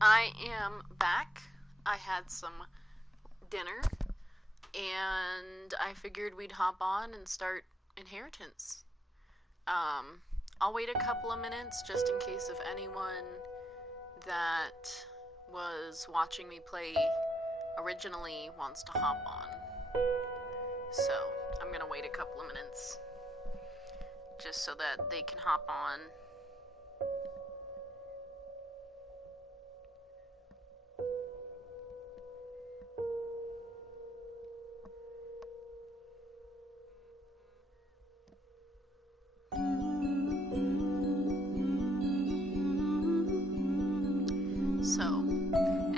I am back. I had some dinner, and I figured we'd hop on and start Inheritance. Um, I'll wait a couple of minutes just in case if anyone that was watching me play originally wants to hop on. So, I'm gonna wait a couple of minutes just so that they can hop on. So,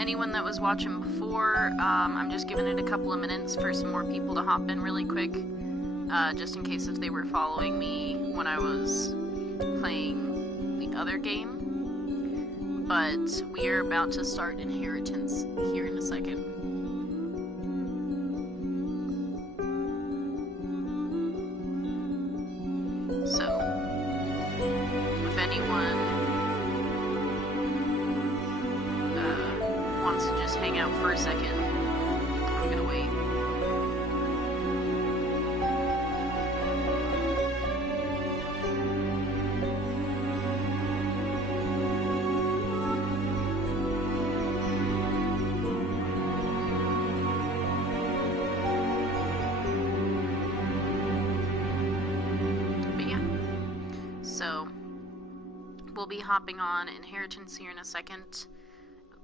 anyone that was watching before, I'm just giving it a couple of minutes for some more people to hop in really quick, just in case if they were following me when I was playing the other game. But we are about to start Inheritance here in a second. So, if anyone wants to just hang out for a second, I'm gonna wait. But yeah, so we'll be hopping on Inheritance here in a second,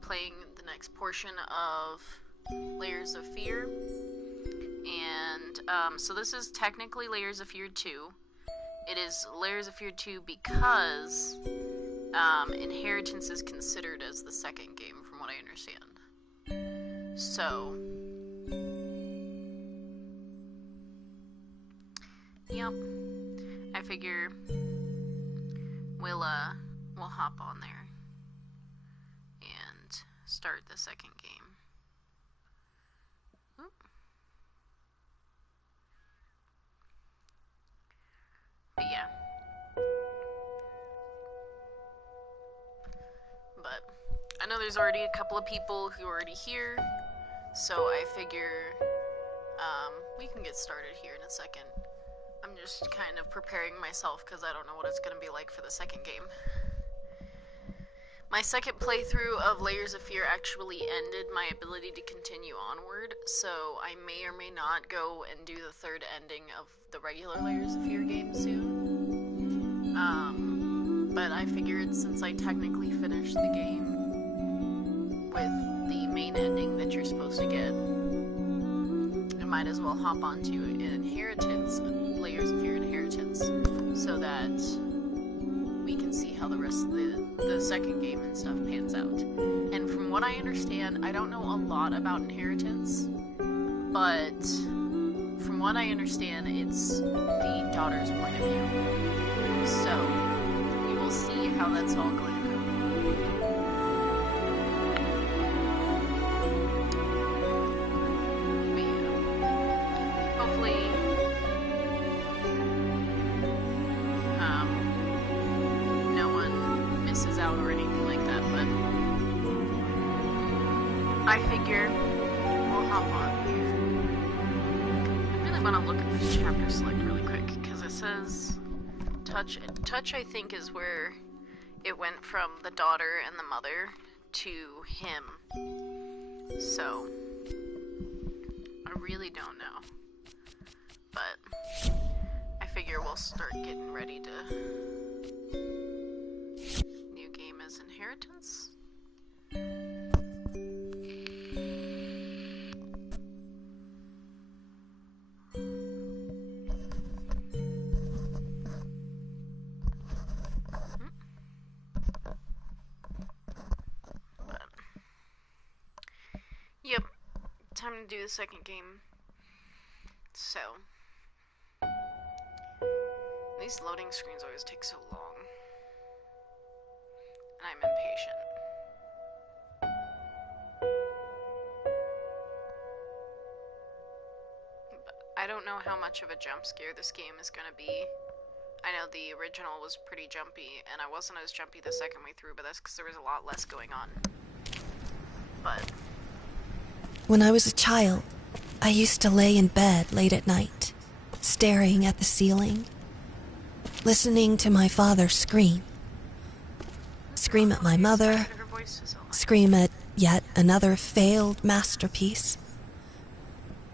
playing the next portion of Layers of Fear. And so this is technically Layers of Fear 2. It is Layers of Fear 2 because Inheritance is considered as the second game, from what I understand. So, yep. I figure we'll hop on there and start the second game. Oop. But yeah. But I know there's already a couple of people who are already here, so I figure we can get started here in a second. I'm just kind of preparing myself because I don't know what it's going to be like for the second game. My second playthrough of Layers of Fear actually ended my ability to continue onward, so I may or may not go and do the third ending of the regular Layers of Fear game soon. But I figured since I technically finished the game with the main ending that you're supposed to get, I might as well hop onto Inheritance, Layers of Fear Inheritance, so that we can see how the rest of the second game and stuff pans out. And from what I understand, I don't know a lot about Inheritance, but from what I understand, it's the daughter's point of view. So, we will see how that's all going to go. But yeah, hopefully, no one misses out or anything like that, but I figure we'll hop on here. I really want to look at this chapter select really quick, because it says touch. Touch, I think, is where it went from the daughter and the mother to him. So, I really don't know. But I figure we'll start getting ready to... New game as Inheritance. Yep, time to do the second game. So, these loading screens always take so long, and I'm impatient. But I don't know how much of a jump scare this game is gonna be. I know the original was pretty jumpy, and I wasn't as jumpy the second way through, but that's because there was a lot less going on. but... When I was a child, I used to lay in bed late at night, staring at the ceiling, listening to my father scream. Scream at my mother, scream at yet another failed masterpiece.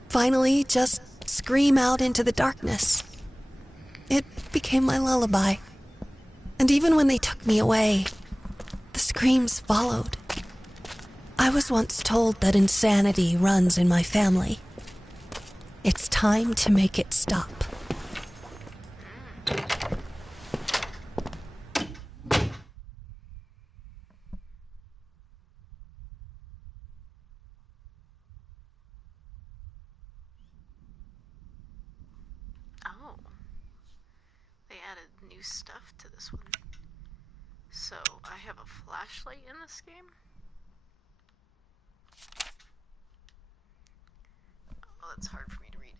Finally, just scream out into the darkness. It became my lullaby. And even when they took me away, the screams followed. I was once told that insanity runs in my family. It's time to make it stop. Oh. They added new stuff to this one. So, I have a flashlight in this game? Oh, that's hard for me to read.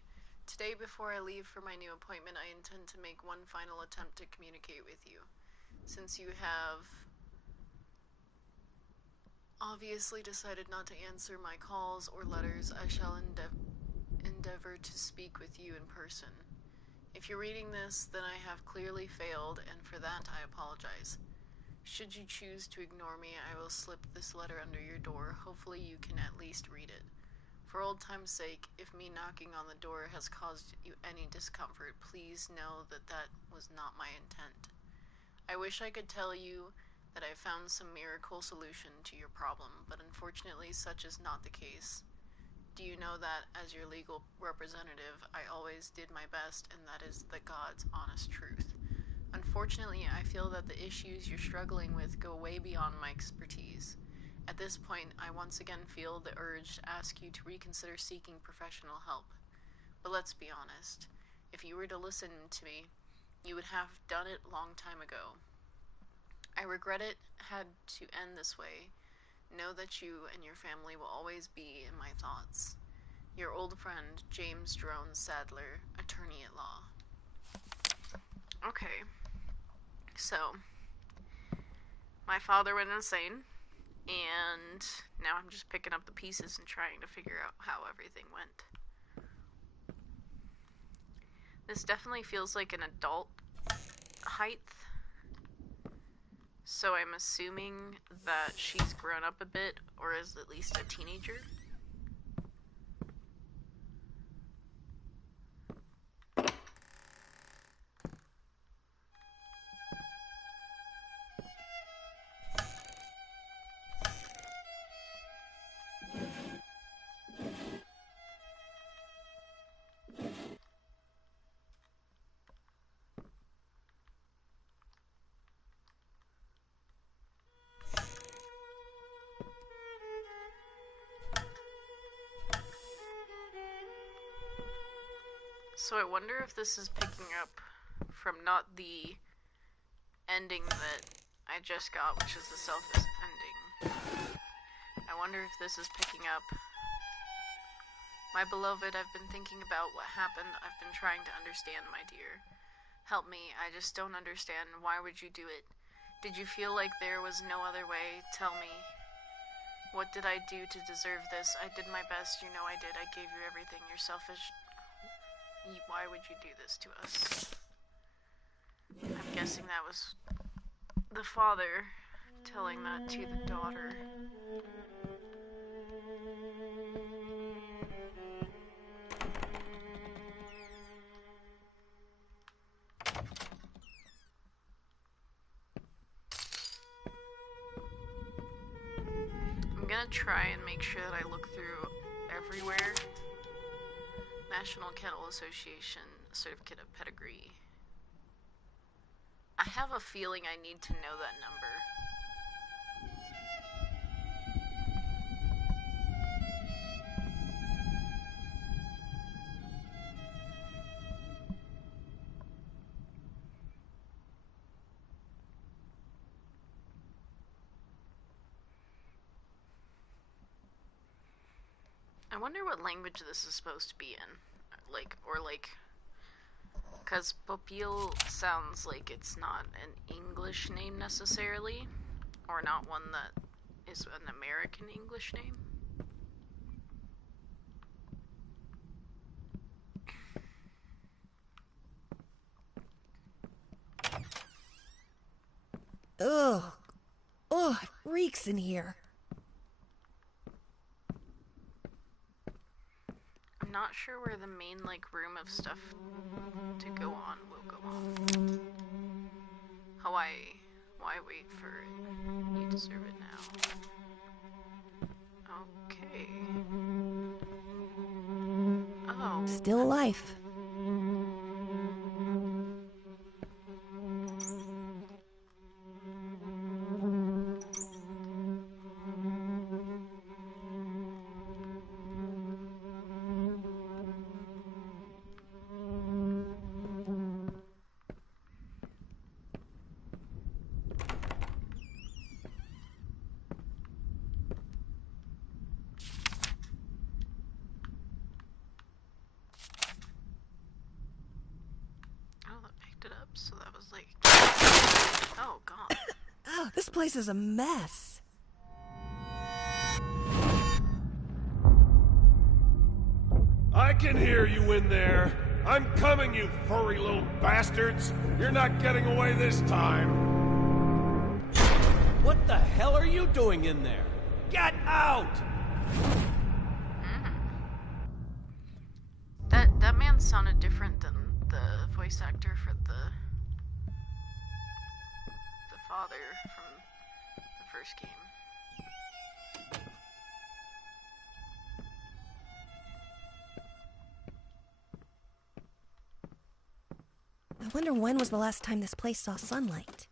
Today, before I leave for my new appointment, I intend to make one final attempt to communicate with you. Since you have obviously decided not to answer my calls or letters, I shall endeavor to speak with you in person. If you're reading this, then I have clearly failed, and for that I apologize. Should you choose to ignore me, I will slip this letter under your door. Hopefully you can at least read it. For old time's sake, if me knocking on the door has caused you any discomfort, please know that that was not my intent. I wish I could tell you that I found some miracle solution to your problem, but unfortunately such is not the case. Do you know that, as your legal representative, I always did my best, and that is the God's honest truth. Unfortunately, I feel that the issues you're struggling with go way beyond my expertise. At this point, I once again feel the urge to ask you to reconsider seeking professional help. But let's be honest, if you were to listen to me, you would have done it long time ago. I regret it had to end this way. Know that you and your family will always be in my thoughts. Your old friend, James Drone Sadler, attorney at law. Okay. So, my father went insane, and now I'm just picking up the pieces and trying to figure out how everything went. This definitely feels like an adult height. So I'm assuming that she's grown up a bit, or is at least a teenager. So I wonder if this is picking up from not the ending that I just got, which is the selfish ending. I wonder if this is picking up. My beloved, I've been thinking about what happened. I've been trying to understand, my dear. Help me, I just don't understand. Why would you do it? Did you feel like there was no other way? Tell me. What did I do to deserve this? I did my best, you know I did. I gave you everything. You're selfish. Why would you do this to us? I'm guessing that was the father telling that to the daughter. I'm gonna try and make sure that I look through everywhere. National Kennel Association Certificate of Pedigree. I have a feeling I need to know that number. I wonder what language this is supposed to be in. Because Popil sounds like it's not an English name necessarily, or not one that is an American English name. Ugh. Ugh, it reeks in here. I'm not sure where the main, room of stuff to go on will go on. Why wait for it? You deserve it now. Okay. Oh. Still life. So that was oh god. Oh, this place is a mess. I can hear you in there. I'm coming, you furry little bastards. You're not getting away this time. What the hell are you doing in there? Get out! That man sounded different than the voice actor for the father from the first game. I wonder when was the last time this place saw sunlight?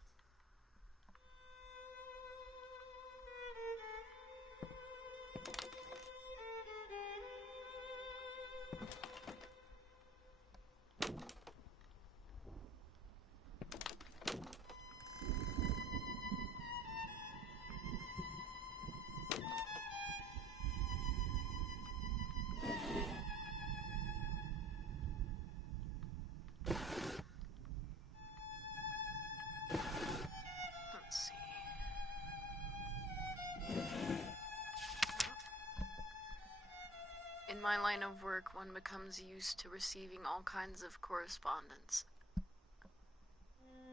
In my line of work, one becomes used to receiving all kinds of correspondence.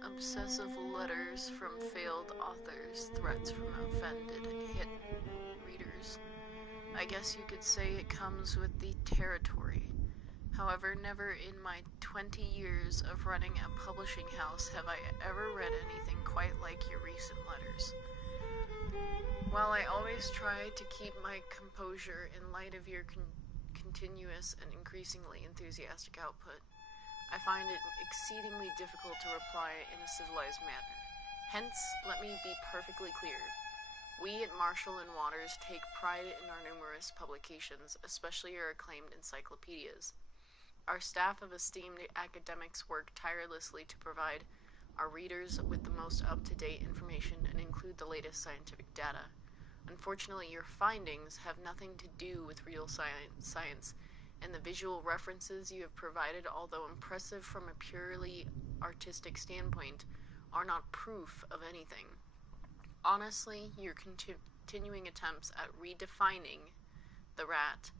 Obsessive letters from failed authors, threats from offended, hit readers. I guess you could say it comes with the territory. However, never in my 20 years of running a publishing house have I ever read anything quite like your recent letters. While I always try to keep my composure in light of your continuous and increasingly enthusiastic output, I find it exceedingly difficult to reply in a civilized manner. Hence, let me be perfectly clear. We at Marshall and Waters take pride in our numerous publications, especially your acclaimed encyclopedias. Our staff of esteemed academics work tirelessly to provide our readers with the most up-to-date information and include the latest scientific data. Unfortunately, your findings have nothing to do with real science, and the visual references you have provided, although impressive from a purely artistic standpoint, are not proof of anything. Honestly, your continuing attempts at redefining the rat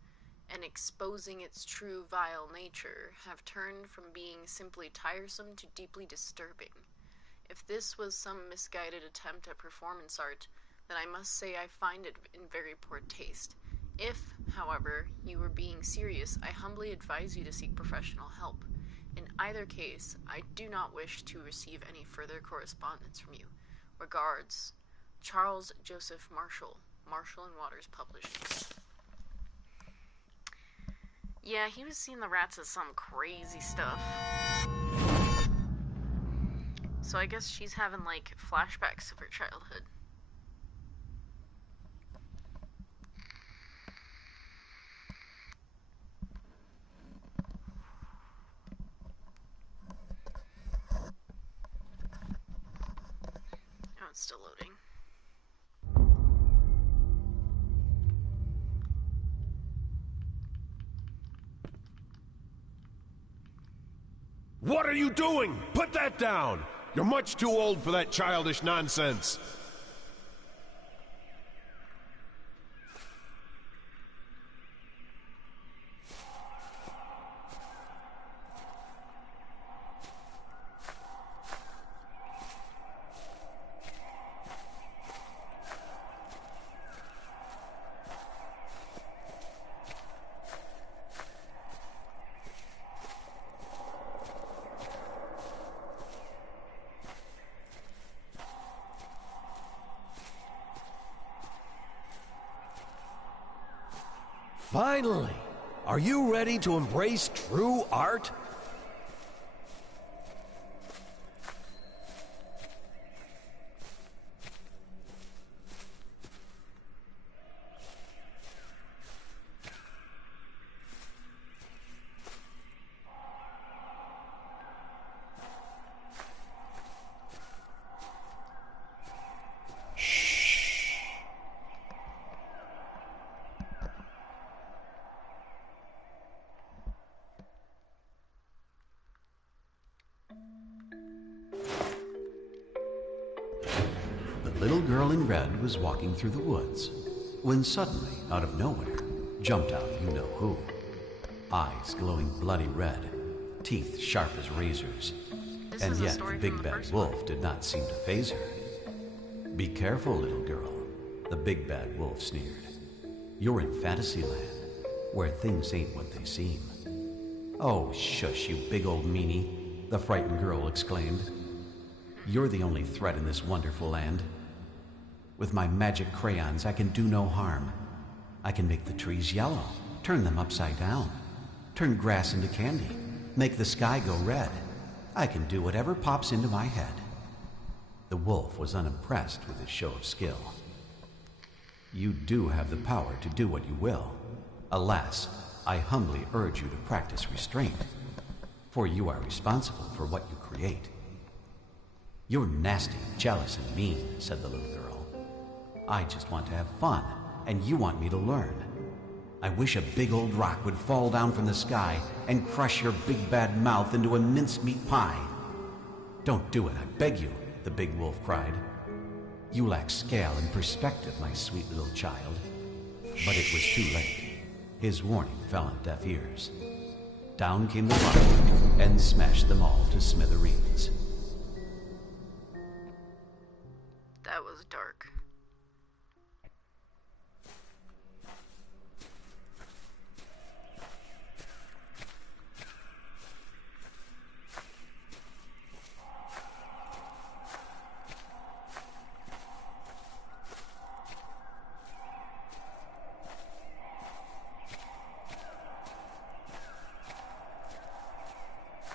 and exposing its true vile nature have turned from being simply tiresome to deeply disturbing. If this was some misguided attempt at performance art, then I must say I find it in very poor taste. If, however, you were being serious, I humbly advise you to seek professional help. In either case, I do not wish to receive any further correspondence from you. Regards, Charles Joseph Marshall, Marshall and Waters Publishing. Yeah, he was seeing the rats as some crazy stuff. So I guess she's having, flashbacks of her childhood. Oh, it's still loading. What are you doing? Put that down! You're much too old for that childish nonsense. Finally! Are you ready to embrace true art? The little girl in red was walking through the woods when suddenly, out of nowhere, jumped out you-know-who. Eyes glowing bloody red, teeth sharp as razors, and yet the big bad wolf did not seem to faze her. "Be careful, little girl," the big bad wolf sneered. "You're in Fantasyland, where things ain't what they seem." "Oh, shush, you big old meanie," the frightened girl exclaimed. "You're the only threat in this wonderful land. With my magic crayons, I can do no harm. I can make the trees yellow, turn them upside down, turn grass into candy, make the sky go red. I can do whatever pops into my head." The wolf was unimpressed with his show of skill. "You do have the power to do what you will. Alas, I humbly urge you to practice restraint, for you are responsible for what you create." "You're nasty, jealous, and mean," said the little girl. "I just want to have fun, and you want me to learn. I wish a big old rock would fall down from the sky and crush your big bad mouth into a mincemeat pie." "Don't do it, I beg you," the big wolf cried. "You lack scale and perspective, my sweet little child." But it was too late. His warning fell on deaf ears. Down came the rock and smashed them all to smithereens. That was dark.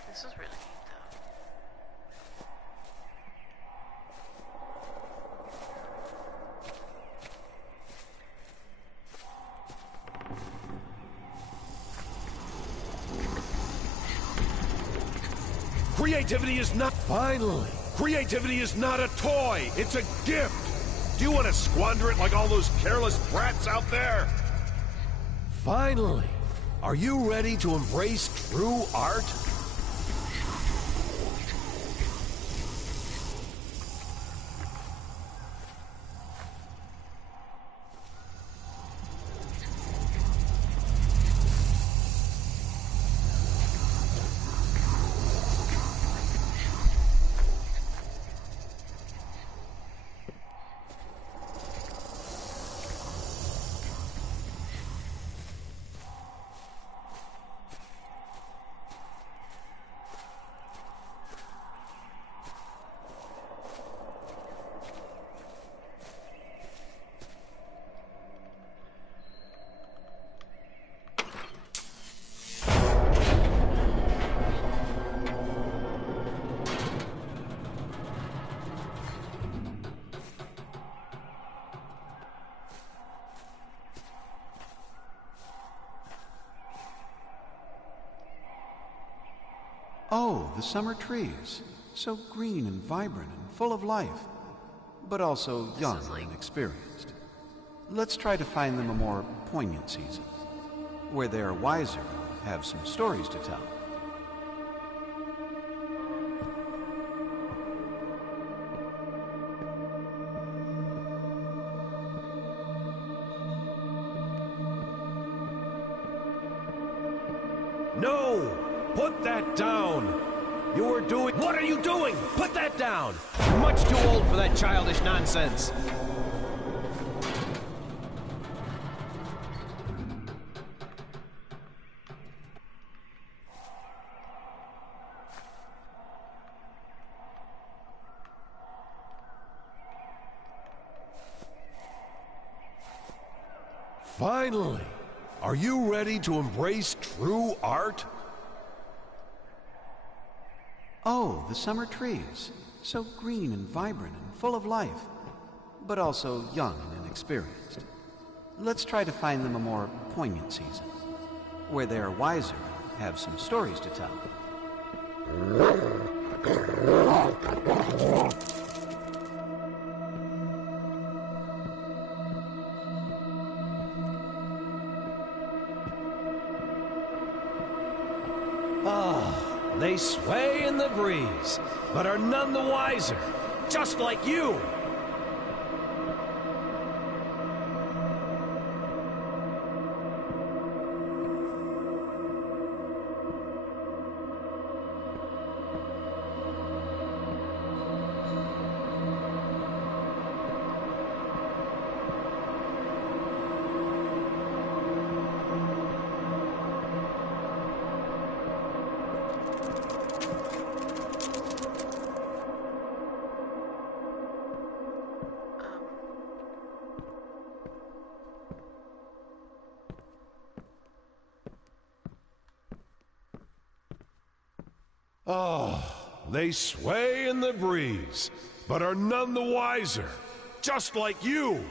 This is really neat, though. Creativity is not... Finally! Creativity is not a toy! It's a gift! Do you want to squander it like all those careless brats out there? Finally! Are you ready to embrace true art? Oh, the summer trees. So green and vibrant and full of life, but also young and inexperienced. Let's try to find them a more poignant season, where they are wiser and have some stories to tell. No! Put that down! You're doing... What are you doing? Put that down! You're much too old for that childish nonsense. Finally! Are you ready to embrace true art? Oh, the summer trees. So green and vibrant and full of life, but also young and inexperienced. Let's try to find them a more poignant season, where they are wiser and have some stories to tell. They sway in the breeze, but are none the wiser, just like you. They sway in the breeze, but are none the wiser, just like you.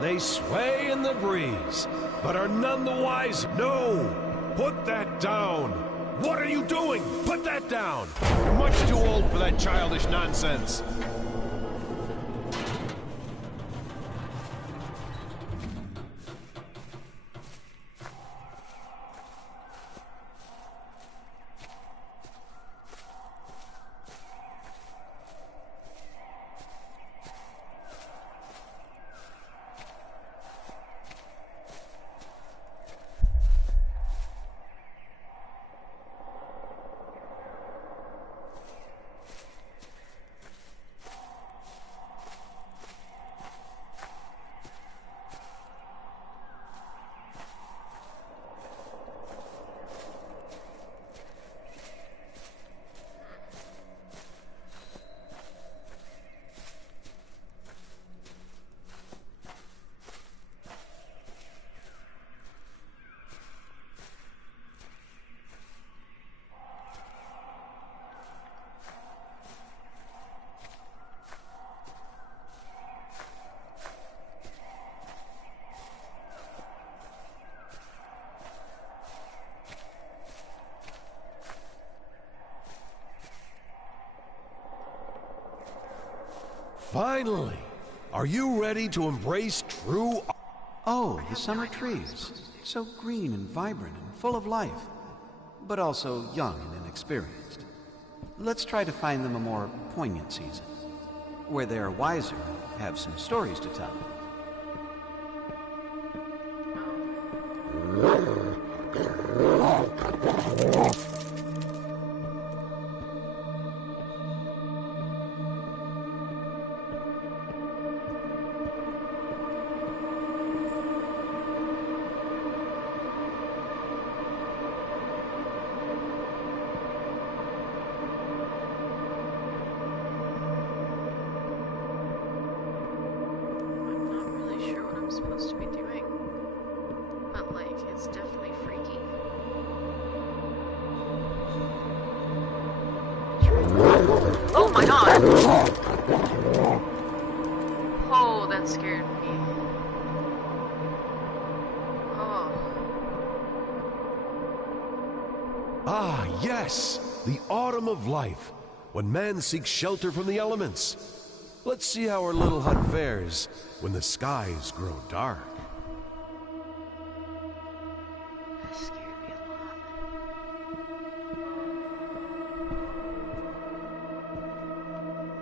They sway in the breeze, but are none the wiser. No! Put that down! What are you doing? Put that down! You're much too old for that childish nonsense. Finally! Are you ready to embrace true art? Oh, the summer trees. So green and vibrant and full of life, but also young and inexperienced. Let's try to find them a more poignant season, where they are wiser and have some stories to tell. Supposed to be doing, but like it's definitely freaky. Oh my god! Oh, that scared me. Oh. Ah, yes! The autumn of life, when man seeks shelter from the elements. Let's see how our little hut fares when the skies grow dark. That scared me a lot.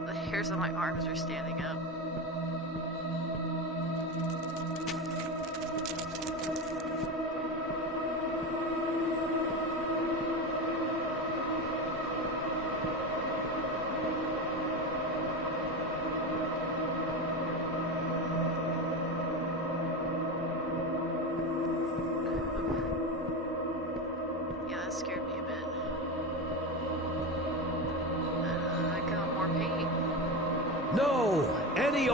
The hairs on my arms are standing up.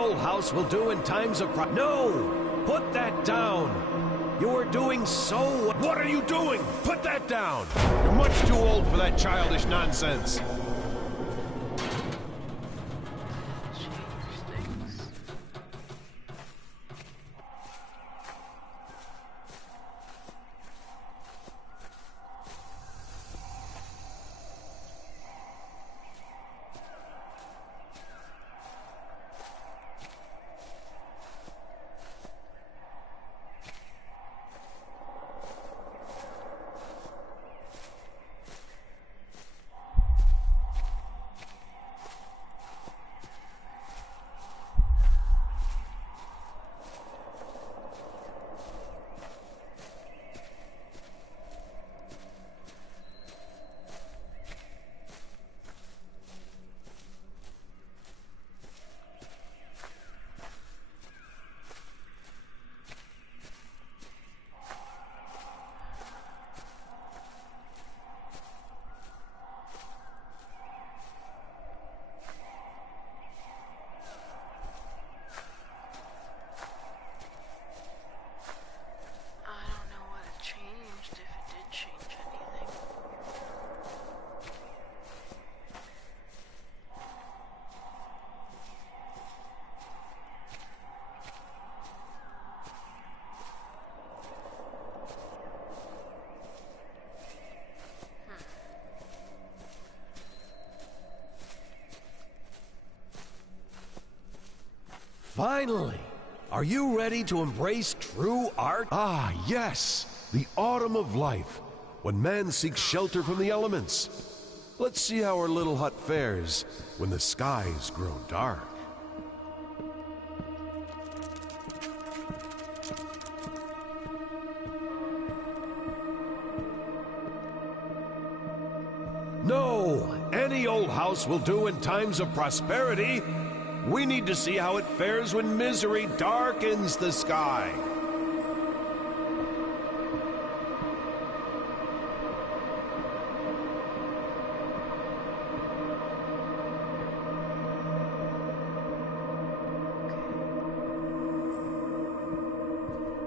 old house will do in times of No! Put that down! You are doing so... What are you doing? Put that down! You're much too old for that childish nonsense. Finally! Are you ready to embrace true art? Ah, yes! The autumn of life, when man seeks shelter from the elements. Let's see how our little hut fares when the skies grow dark. No! Any old house will do in times of prosperity. We need to see how it fares when misery darkens the sky.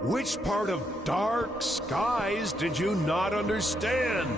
Which part of dark skies did you not understand?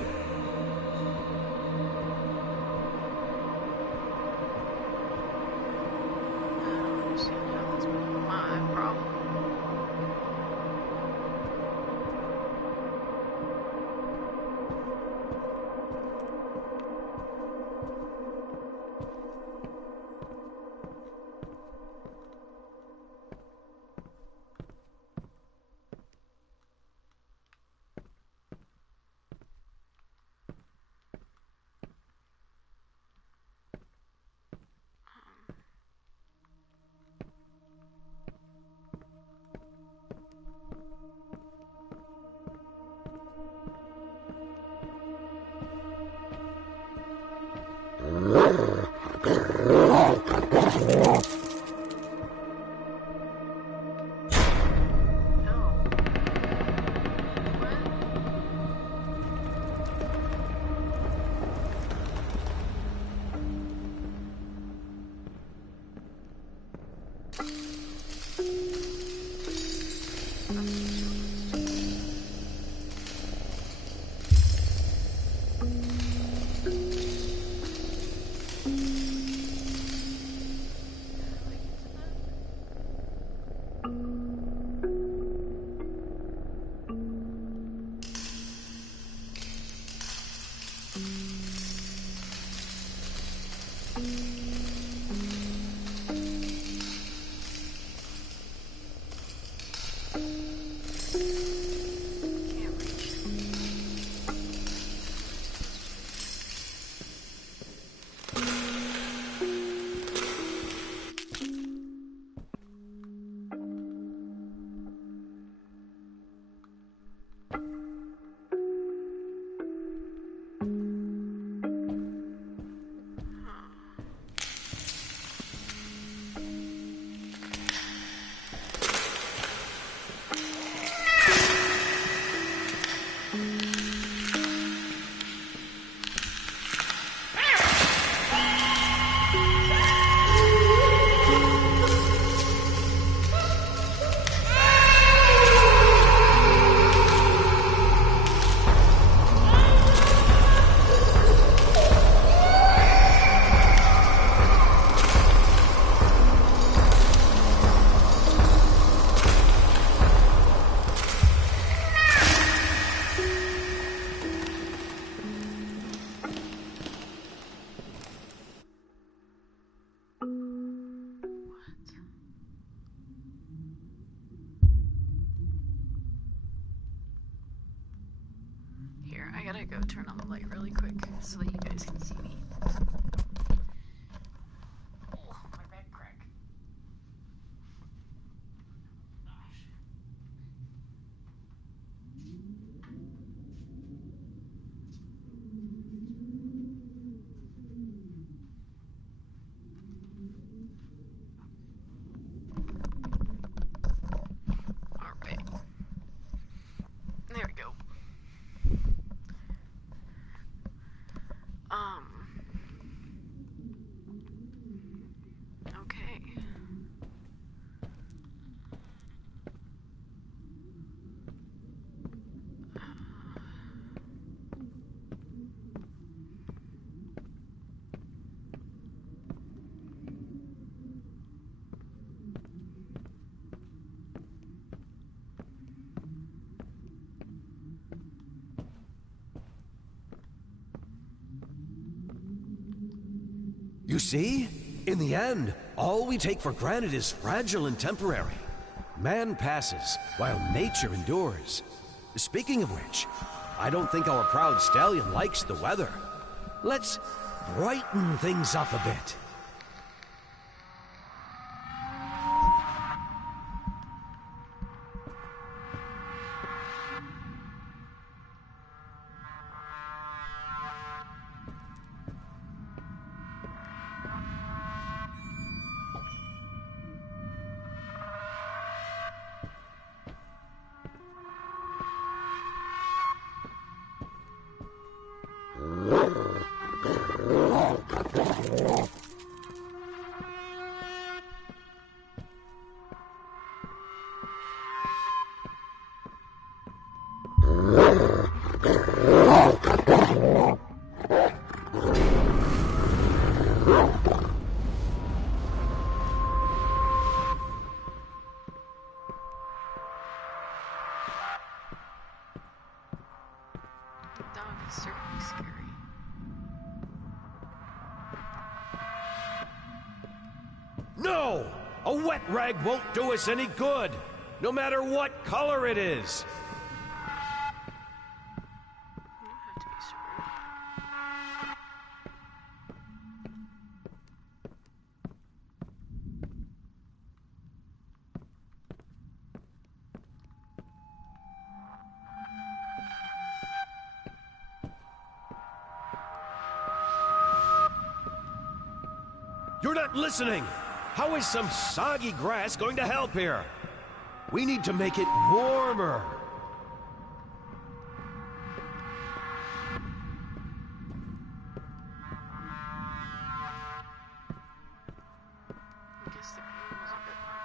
gonna go turn on the light really quick so that you guys can see me. Oh, my back crack. Alright. There we go. Okay. You see? In the end, all we take for granted is fragile and temporary. Man passes, while nature endures. Speaking of which, I don't think our proud stallion likes the weather. Let's brighten things up a bit. The dog is certainly scary. No! A wet rag won't do us any good, no matter what color it is. You don't have to be so rude. You're not listening! How is some soggy grass going to help here? We need to make it warmer. I guess the green was a bit more.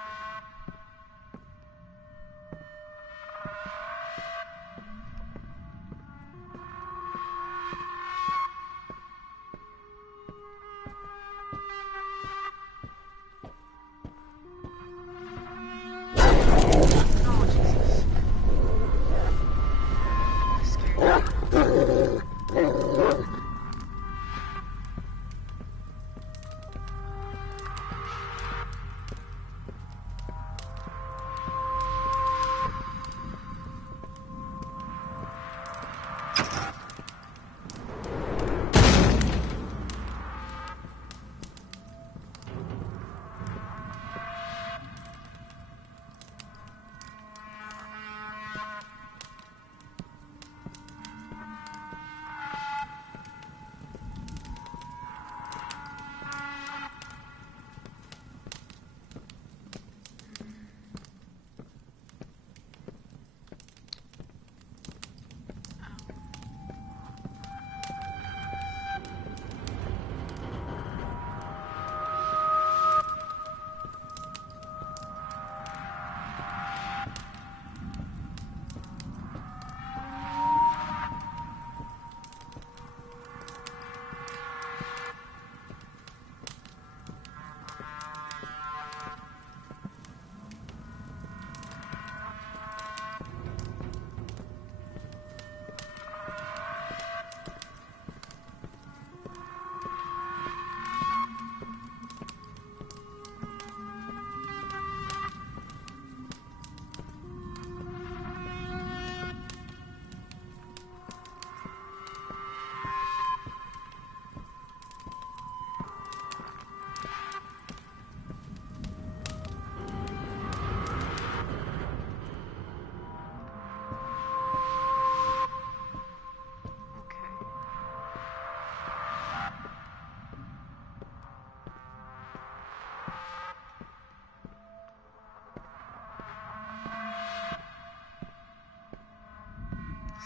Oh, Jesus.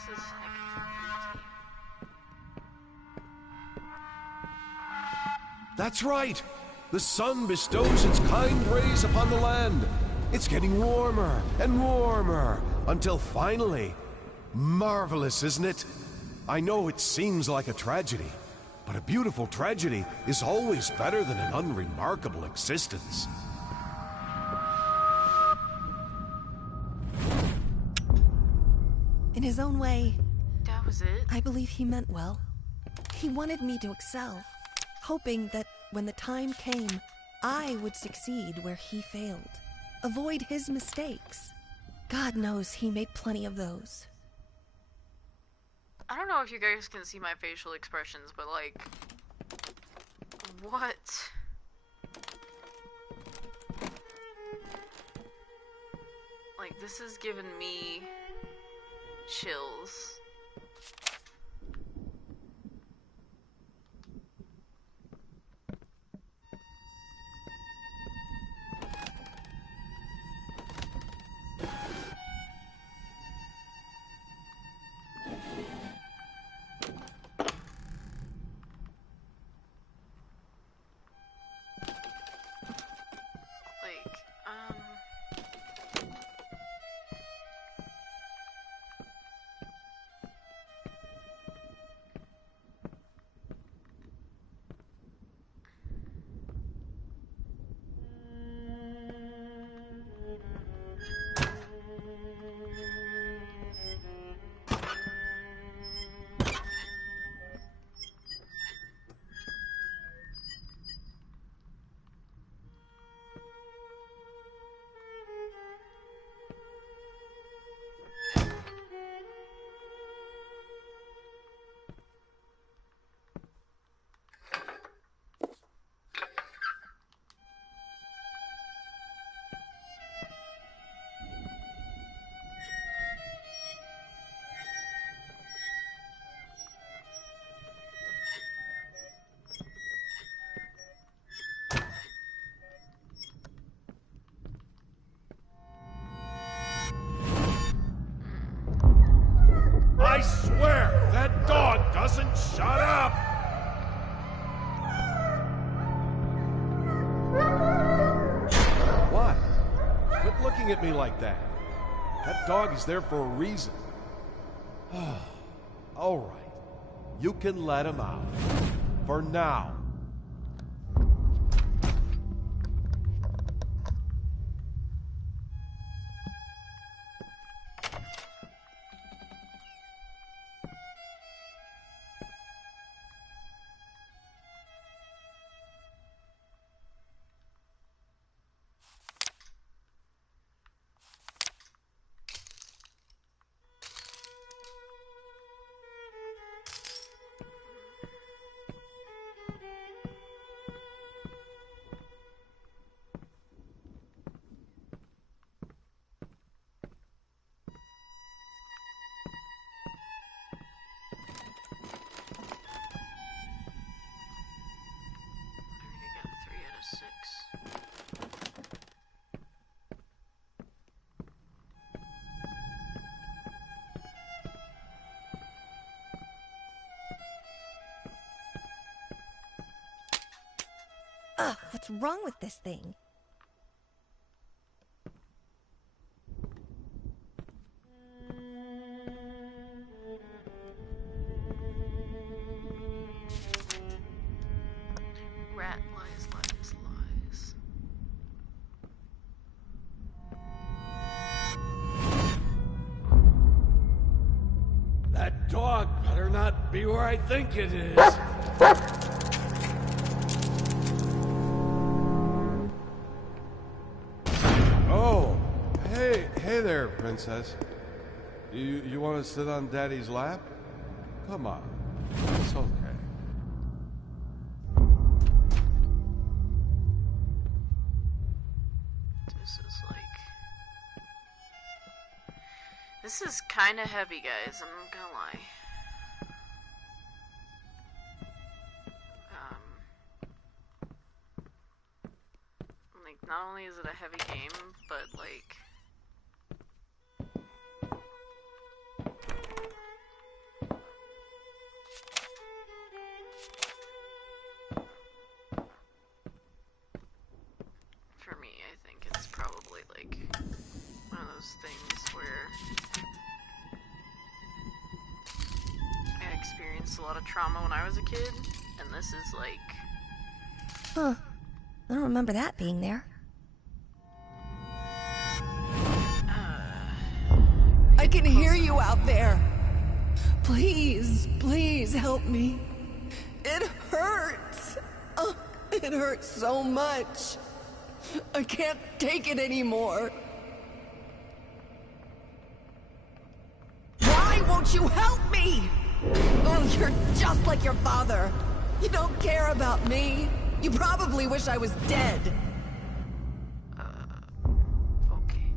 This is heckin' creepy. That's right! The sun bestows its kind rays upon the land. It's getting warmer and warmer until finally... Marvelous, isn't it? I know it seems like a tragedy, but a beautiful tragedy is always better than an unremarkable existence. In his own way, That was it? I believe he meant well. He wanted me to excel, hoping that when the time came, I would succeed where he failed. Avoid his mistakes. God knows he made plenty of those. I don't know if you guys can see my facial expressions, but like... What? Like, this has given me... chills. I swear, that dog doesn't shut up! What? Quit looking at me like that. That dog is there for a reason. All right. You can let him out. For now. Ugh, what's wrong with this thing? Rat lies, lies, lies. That dog better not be where I think it is. Oh, hey there, princess. You want to sit on Daddy's lap? Come on, it's okay. This is kind of heavy, guys. I'm not gonna lie. Like, not only is it a heavy game, but like, of trauma when I was a kid, and this is like... Huh. I don't remember that being there. I can hear you out there. Please, please help me. It hurts. It hurts so much. I can't take it anymore. Why won't you help me? Oh, you're just like your father. You don't care about me. You probably wish I was dead. Okay.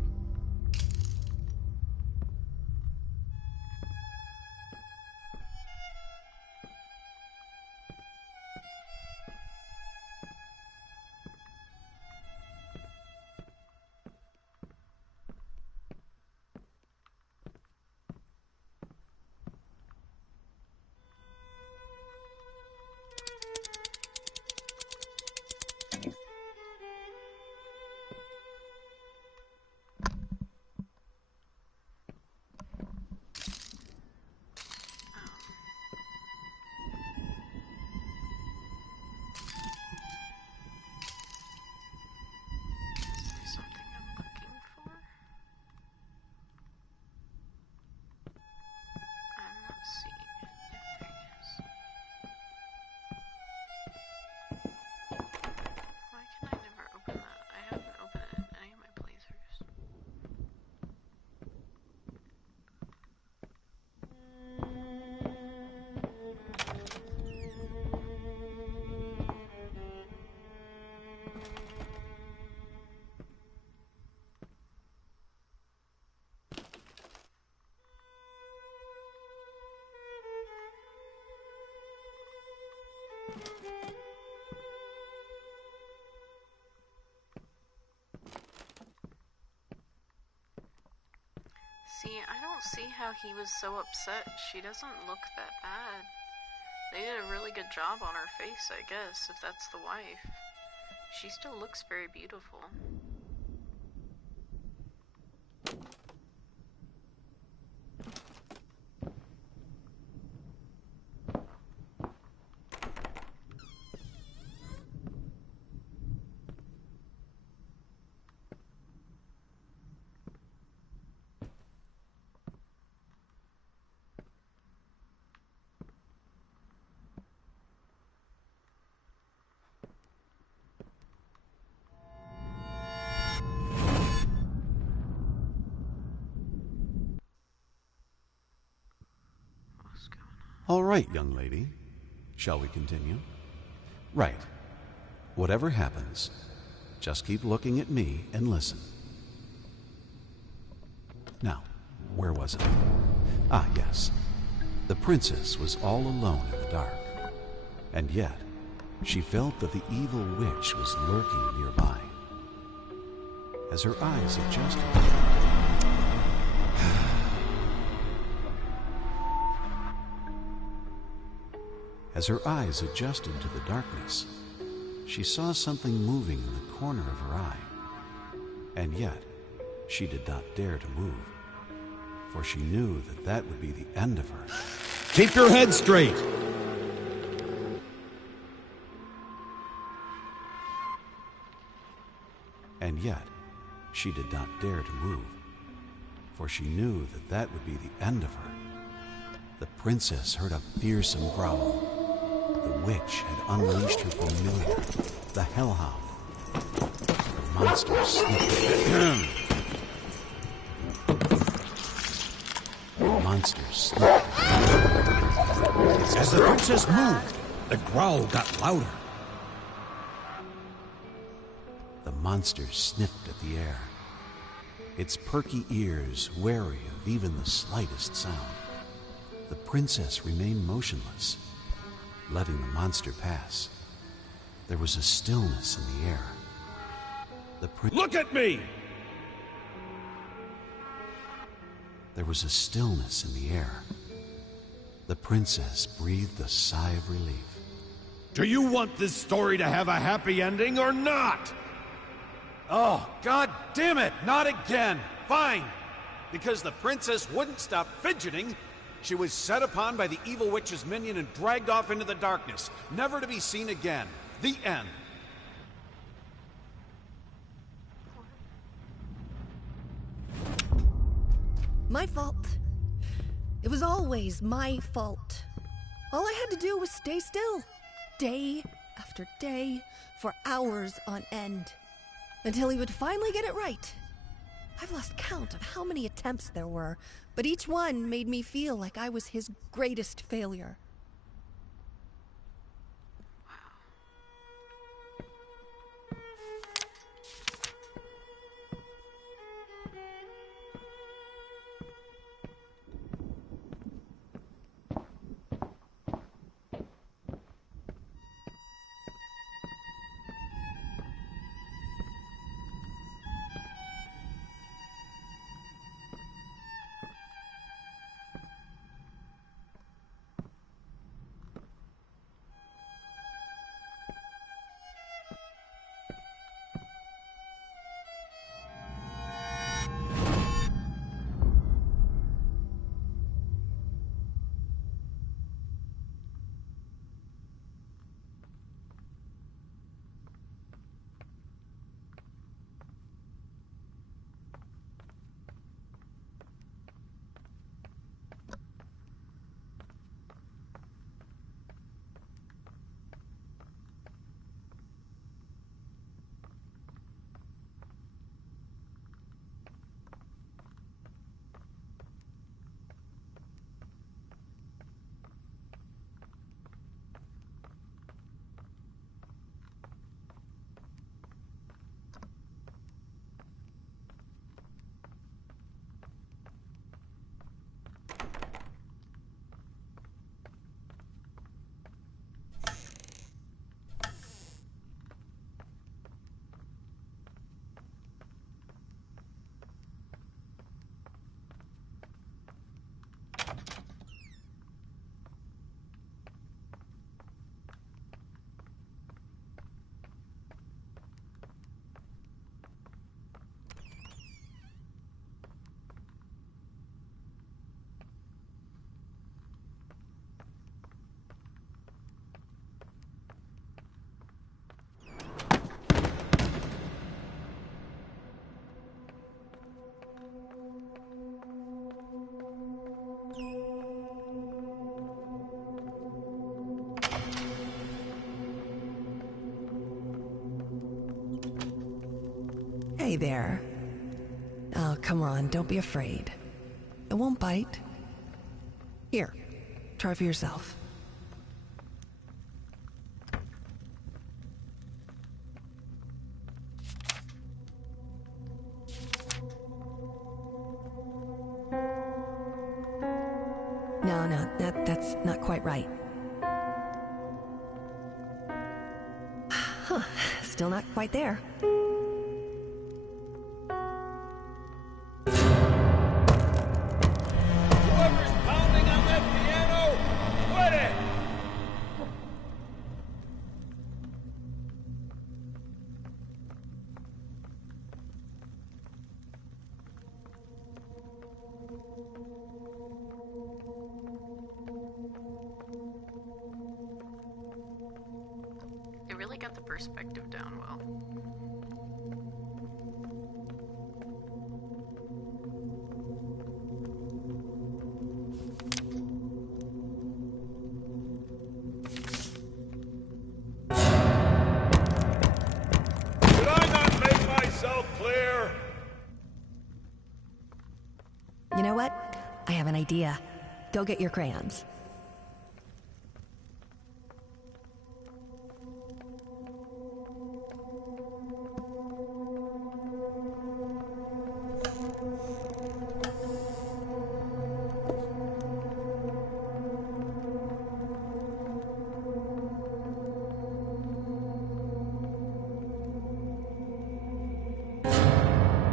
See, I don't see how he was so upset. She doesn't look that bad. They did a really good job on her face, I guess, if that's the wife. She still looks very beautiful. All right, young lady. Shall we continue? Right. Whatever happens, just keep looking at me and listen. Now, where was it? Ah, yes. The princess was all alone in the dark. And yet, she felt that the evil witch was lurking nearby. As her eyes adjusted... As her eyes adjusted to the darkness, she saw something moving in the corner of her eye. And yet, she did not dare to move, for she knew that that would be the end of her. Keep your head straight! And yet, she did not dare to move, for she knew that that would be the end of her. The princess heard a fearsome growl. The witch had unleashed her familiar, the hellhound. The monster sniffed. The monster sniffed. As the princess moved, the growl got louder. The monster sniffed at the air, its perky ears wary of even the slightest sound. The princess remained motionless, letting the monster pass. There was a stillness in the air. Look at me! There was a stillness in the air. The princess breathed a sigh of relief. Do you want this story to have a happy ending or not? Oh, god damn it! Not again! Fine! Because the princess wouldn't stop fidgeting, She was set upon by the evil witch's minion and dragged off into the darkness, never to be seen again. The end. My fault. It was always my fault. All I had to do was stay still, day after day, for hours on end, until he would finally get it right. I've lost count of how many attempts there were, but each one made me feel like I was his greatest failure. Hey there. Oh, come on, don't be afraid. It won't bite. Here, try for yourself. No, that's not quite right. Huh, still not quite there. Whoever's pounding on that piano, quit it! It really got the perspective down well. Did I not make myself clear? You know what? I have an idea. Go get your crayons.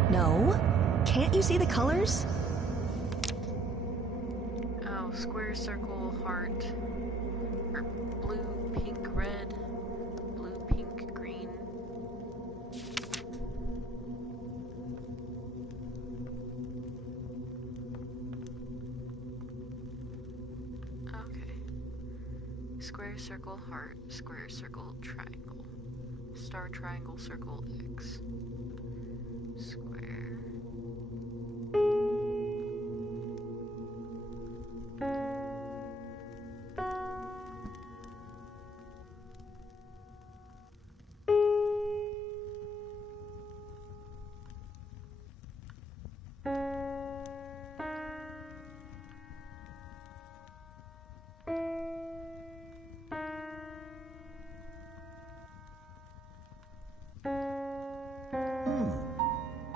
No? Can't you see the colors? Oh, square, circle, heart. Or blue, pink, red. Blue, pink, green. Square, circle, heart, square, circle, triangle. Star, triangle, circle, X. Square.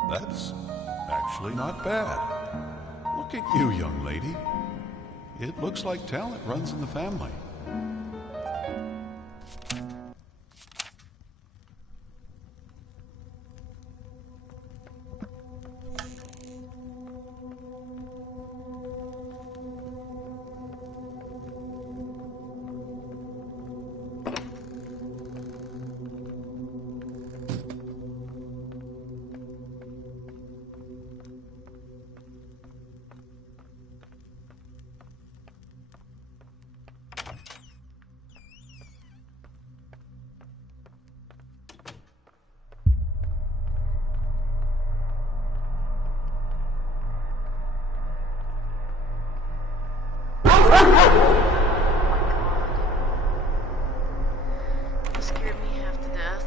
That's actually not bad. Look at you, young lady. It looks like talent runs in the family. You scared me half to death.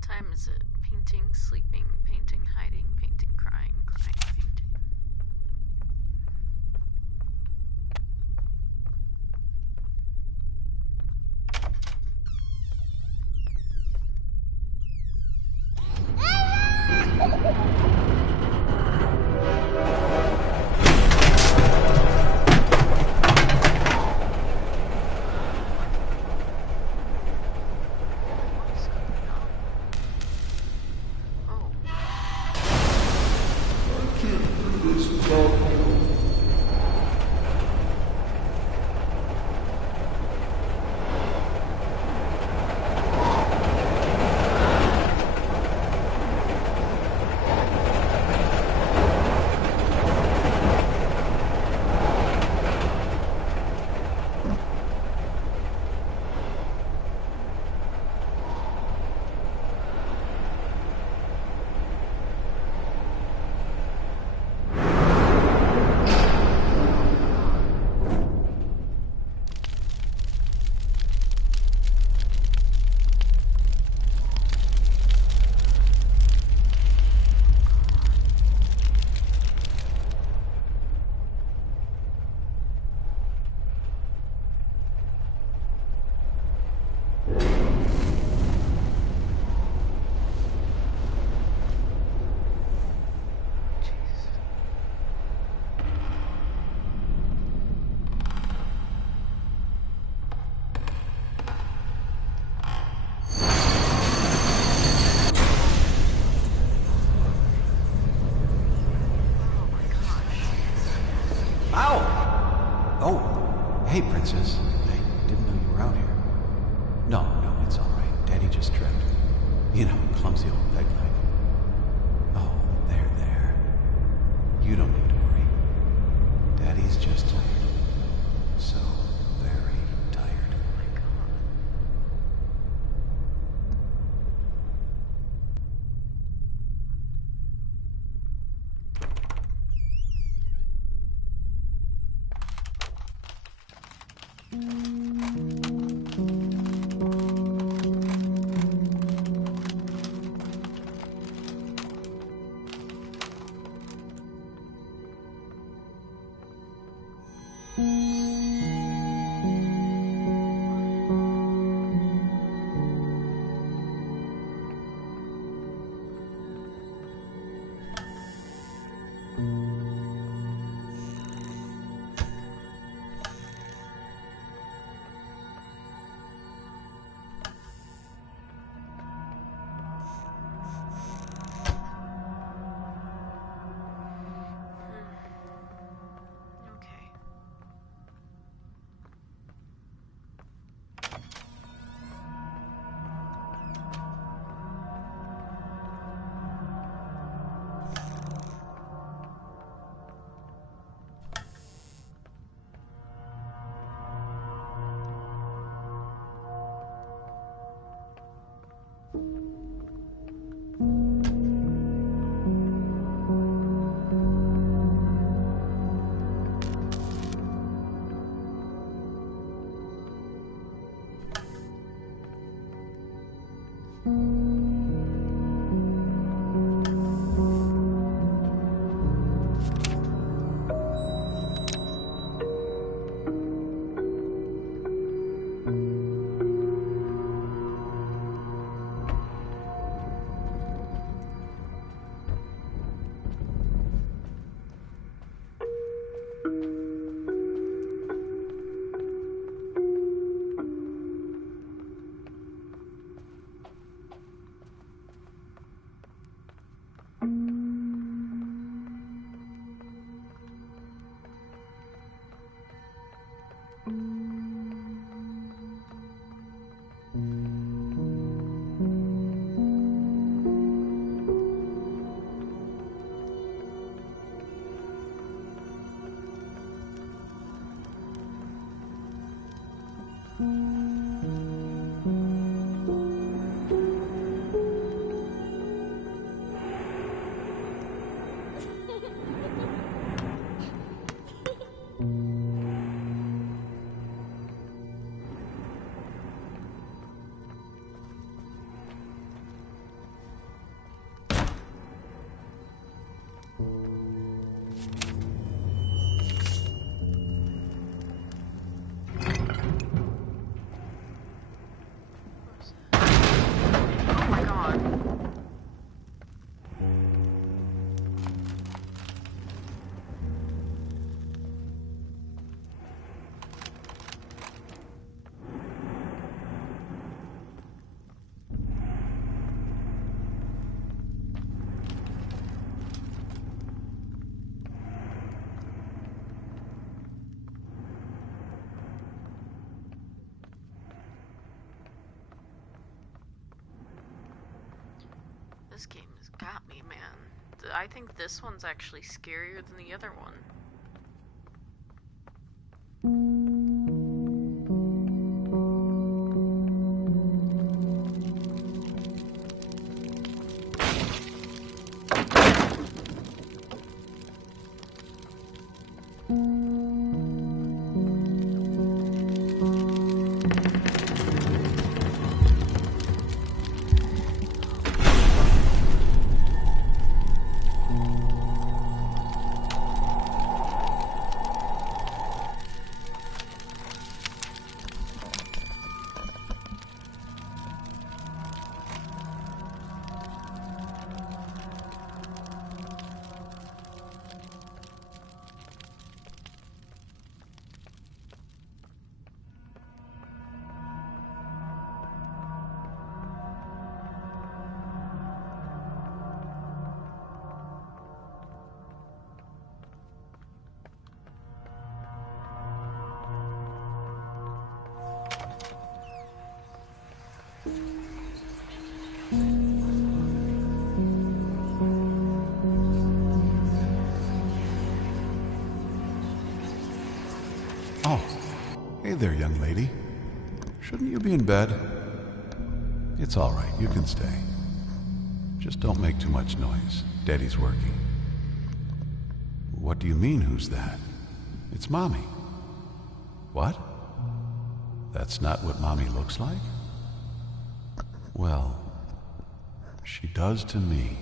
Time is it? Painting, sleeping, painting, hiding, painting, crying, crying, painting. tripped. You know, clumsy old peg leg. Oh, there. You don't need to worry. Daddy's just tired. So very tired. Oh my god. Okay. Oh my god. This game has got me, man. I think this one's actually scarier than the other one. there, young lady. Shouldn't you be in bed? It's all right, you can stay. Just don't make too much noise. Daddy's working. What do you mean, who's that? It's Mommy. What? That's not what Mommy looks like? Well, she does to me.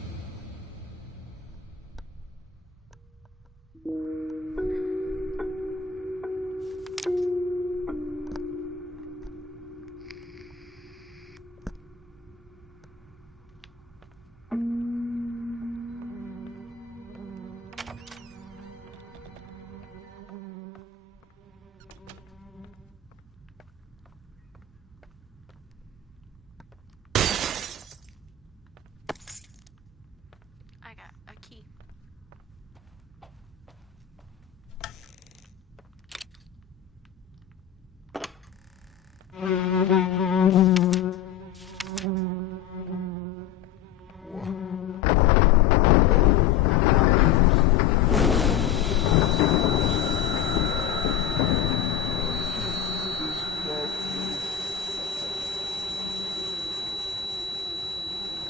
I got a key.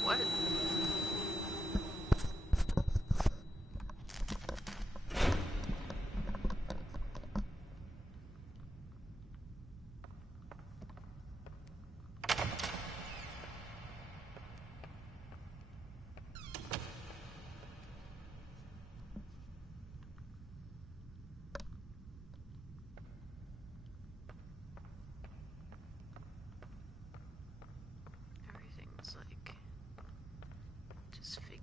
What? Everything's like disfigured.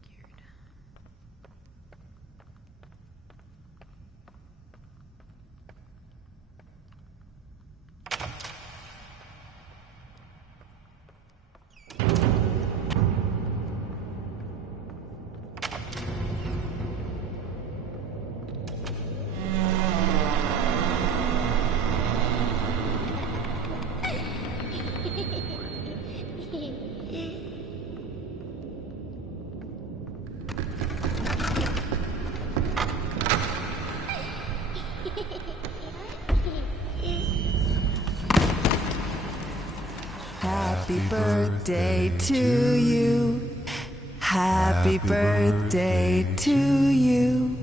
Happy birthday to you. Happy birthday to you.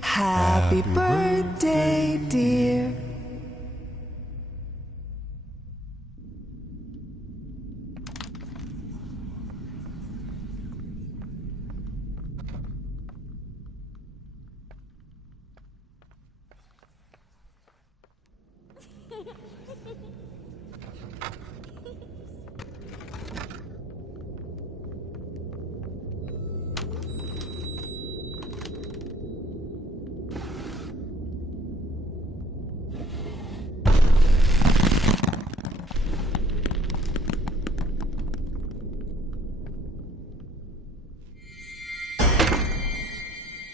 Happy birthday, dear.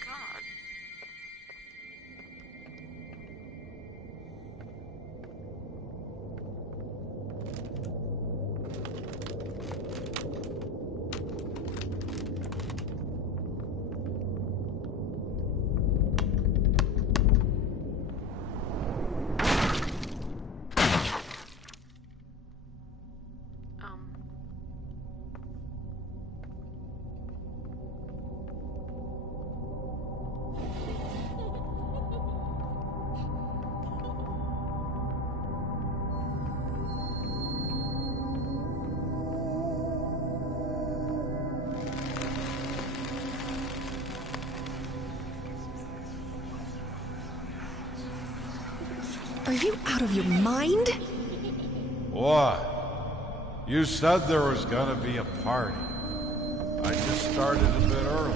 God. Are you out of your mind? What? You said there was gonna be a party. I just started a bit early.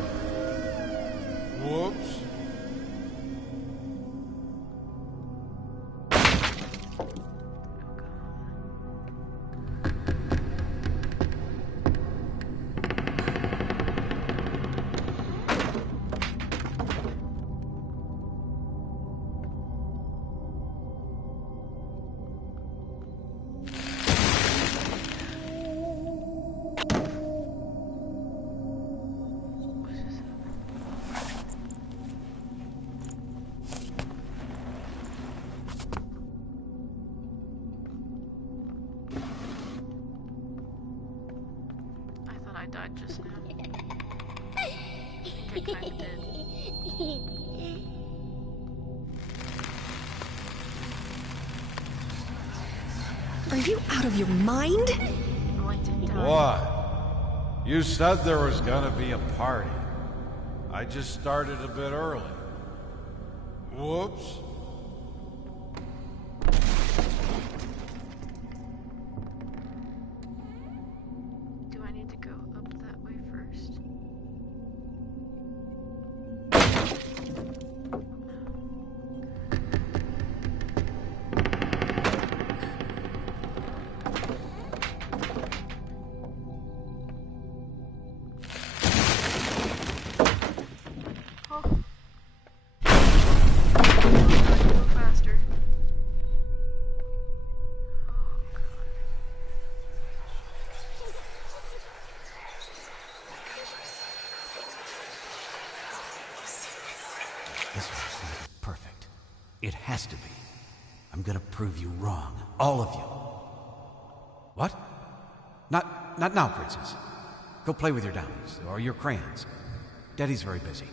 Whoops. I died just now. I think I kinda did. Are you out of your mind? Oh, I did die. What? You said there was gonna be a party. I just started a bit early. Whoops. Do I need to go up that way first? Oh. Go faster. Oh, God. This one's gonna be perfect. It has to be. I'm gonna prove you wrong. All of you. What? Not now, Princess. Go play with your downies, or your crayons. Daddy's very busy.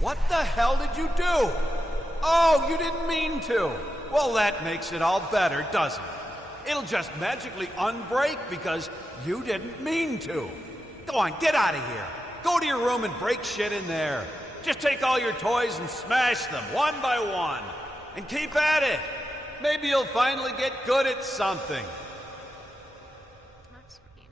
What the hell did you do? Oh, you didn't mean to. Well, that makes it all better, doesn't it? It'll just magically unbreak because you didn't mean to. Go on, get out of here. Go to your room and break shit in there. Just take all your toys and smash them one by one. And keep at it. Maybe you'll finally get good at something. That's mean.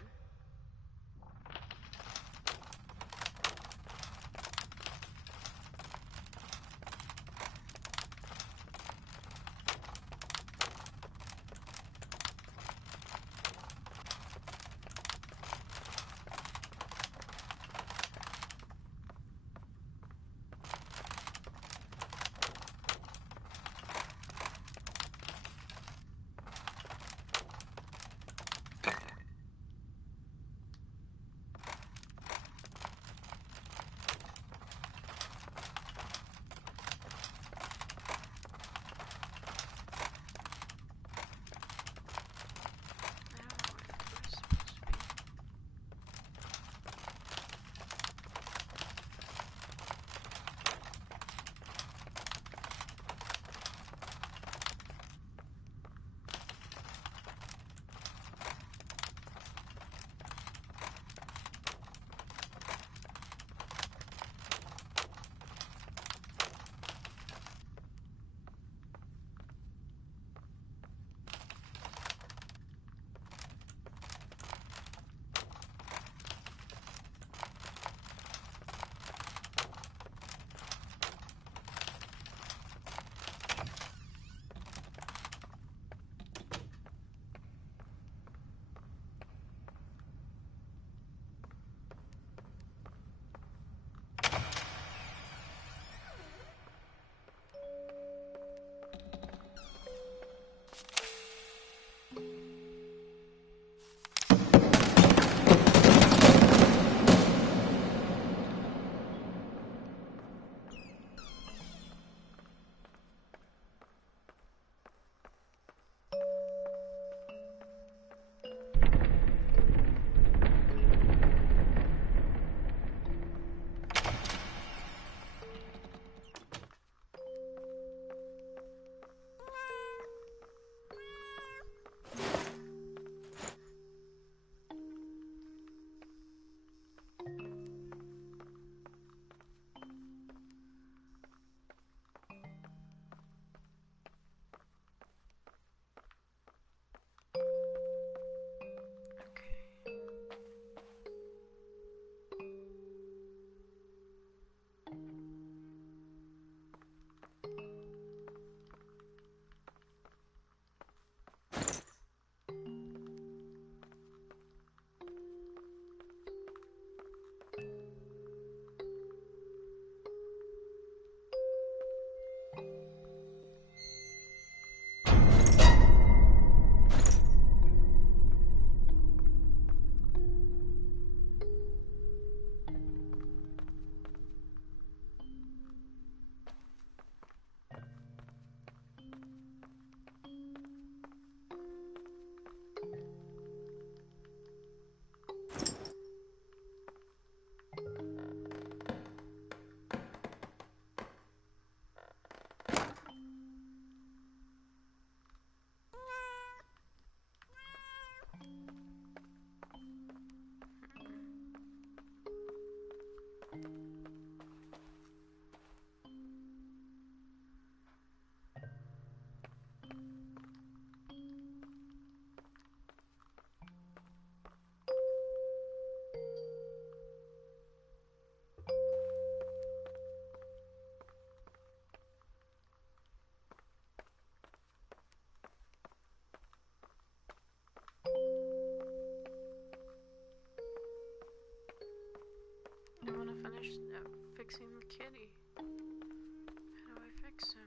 kitty. How do I fix him?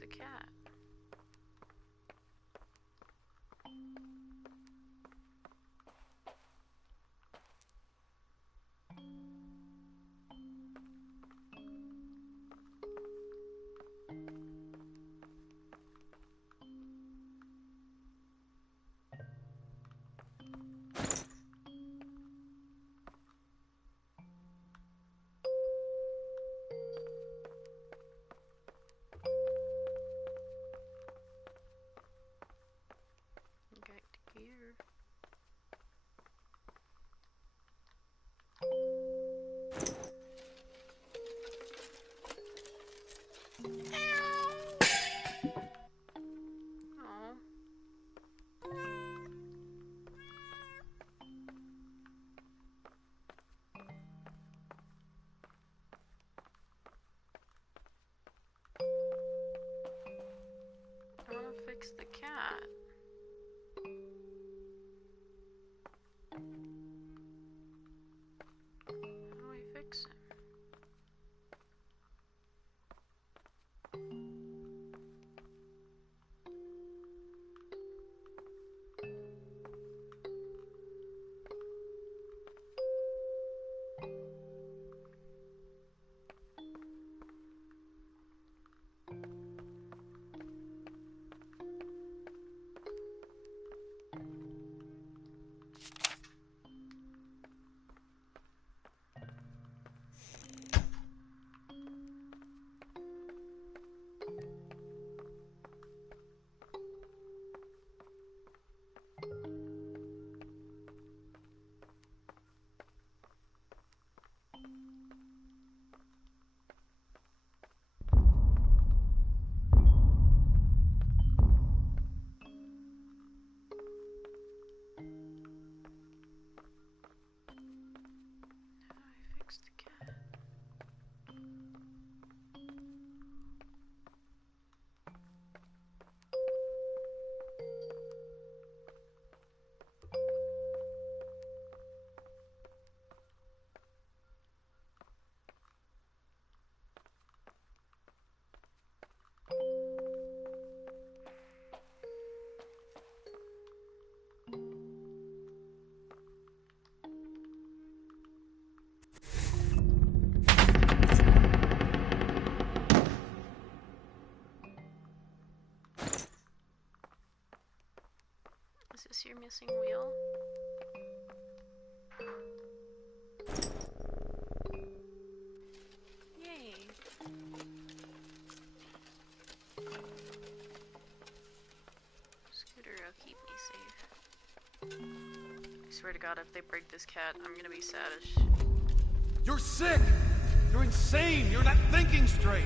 The cat. Here. I want to fix the cat. Is this your missing wheel? Yay! Scooter will keep me safe. I swear to God, if they break this cat, I'm gonna be sad as sh- You're sick! You're insane! You're not thinking straight!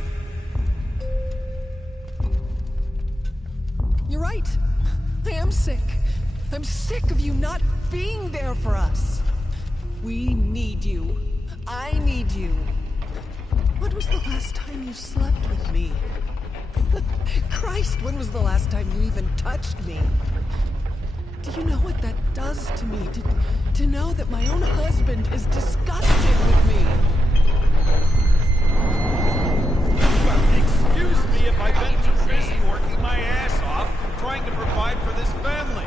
You're right. I am sick. I'm sick of you not being there for us. We need you. I need you. When was the last time you slept with me? Christ, when was the last time you even touched me? Do you know what that does to me? To know that my own husband is disgusted with me? Well, excuse me if I've been too busy working my ass off trying to provide for this family.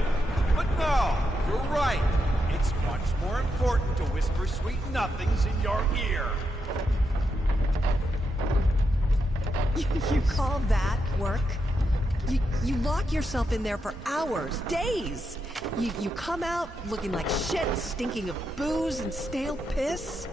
But no, you're right. It's much more important to whisper sweet nothings in your ear call that work? You lock yourself in there for hours, days. You come out looking like shit, stinking of booze and stale piss.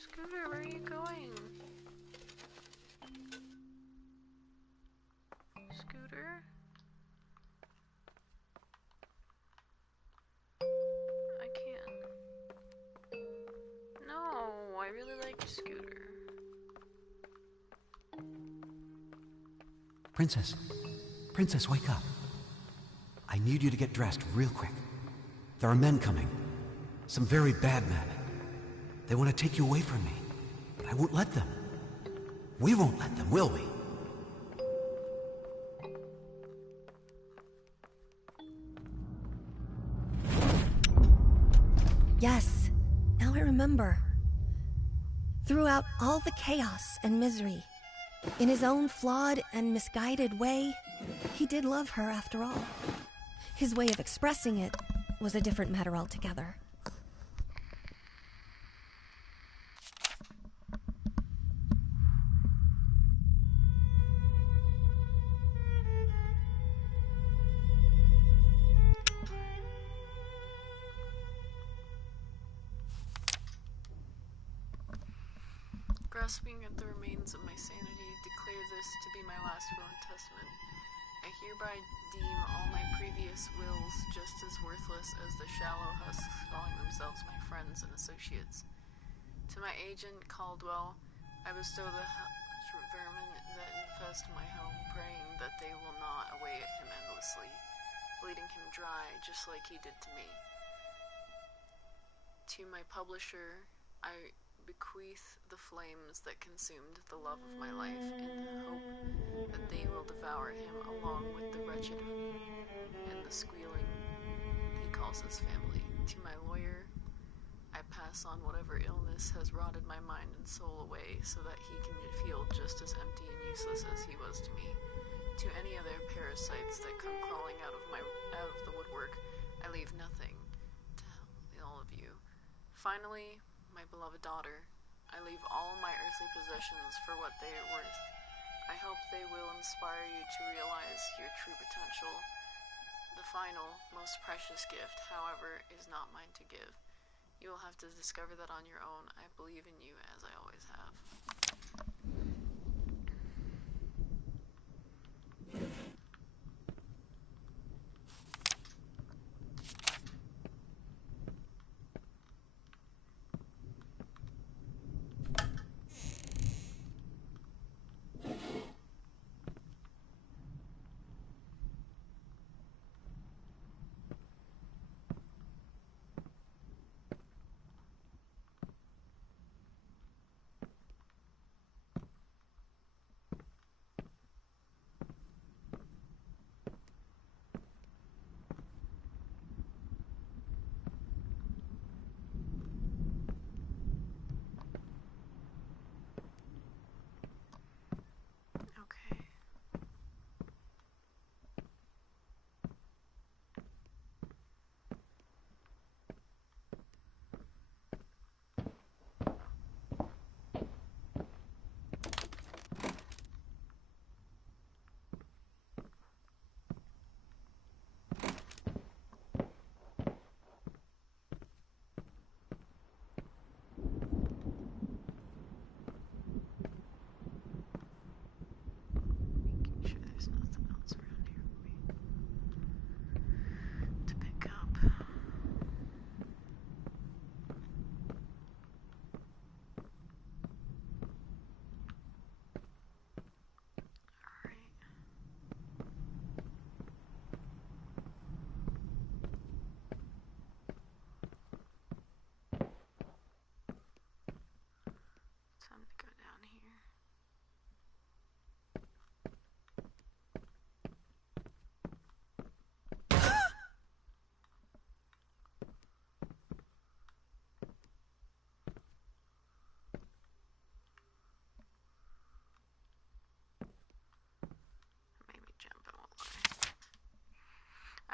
Scooter, where are you going? Scooter? I can't. No, I really like Scooter. Princess. Princess, wake up. I need you to get dressed real quick. There are men coming. Some very bad men. They want to take you away from me. But I won't let them. We won't let them, will we? Yes, now I remember. Throughout all the chaos and misery, in his own flawed and misguided way, he did love her after all. His way of expressing it was a different matter altogether. Grasping at the remains of my sanity, declare this to be my last will and testament. I hereby deem all my previous wills just as worthless as the shallow husks calling themselves my friends and associates. To my agent, Caldwell, I bestow the vermin that infest my home, praying that they will not await him endlessly, bleeding him dry just like he did to me. To my publisher, I bequeath the flames that consumed the love of my life in the hope that they will devour him along with the wretched and the squealing he calls his family. To my lawyer, I pass on whatever illness has rotted my mind and soul away so that he can feel just as empty and useless as he was to me. To any other parasites that come crawling out of the woodwork, I leave nothing to all of you. Finally, my beloved daughter, I leave all my earthly possessions for what they are worth. I hope they will inspire you to realize your true potential. The final, most precious gift, however, is not mine to give. You will have to discover that on your own. I believe in you as I always have.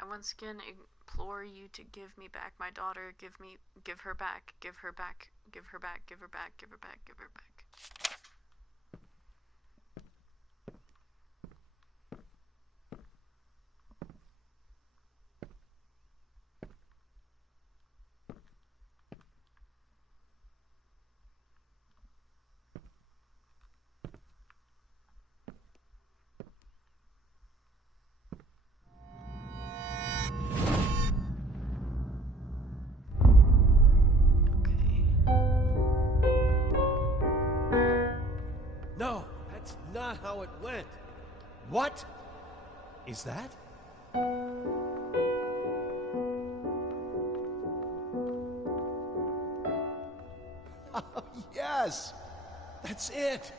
I once again implore you to give me back my daughter. Give her back. Give her back. Give her back. Give her back. Give her back. Give her back. No, that's not how it went. What is that? Yes, that's it.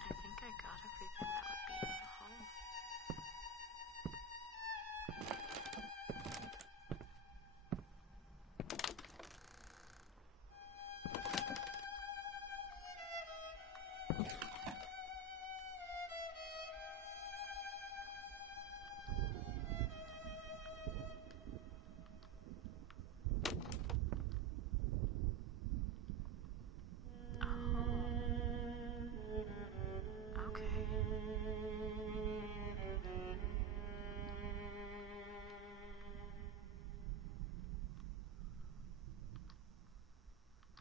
I think I got everything that would be in the home. Oh. Okay.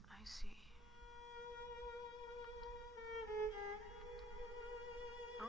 I see. Oh.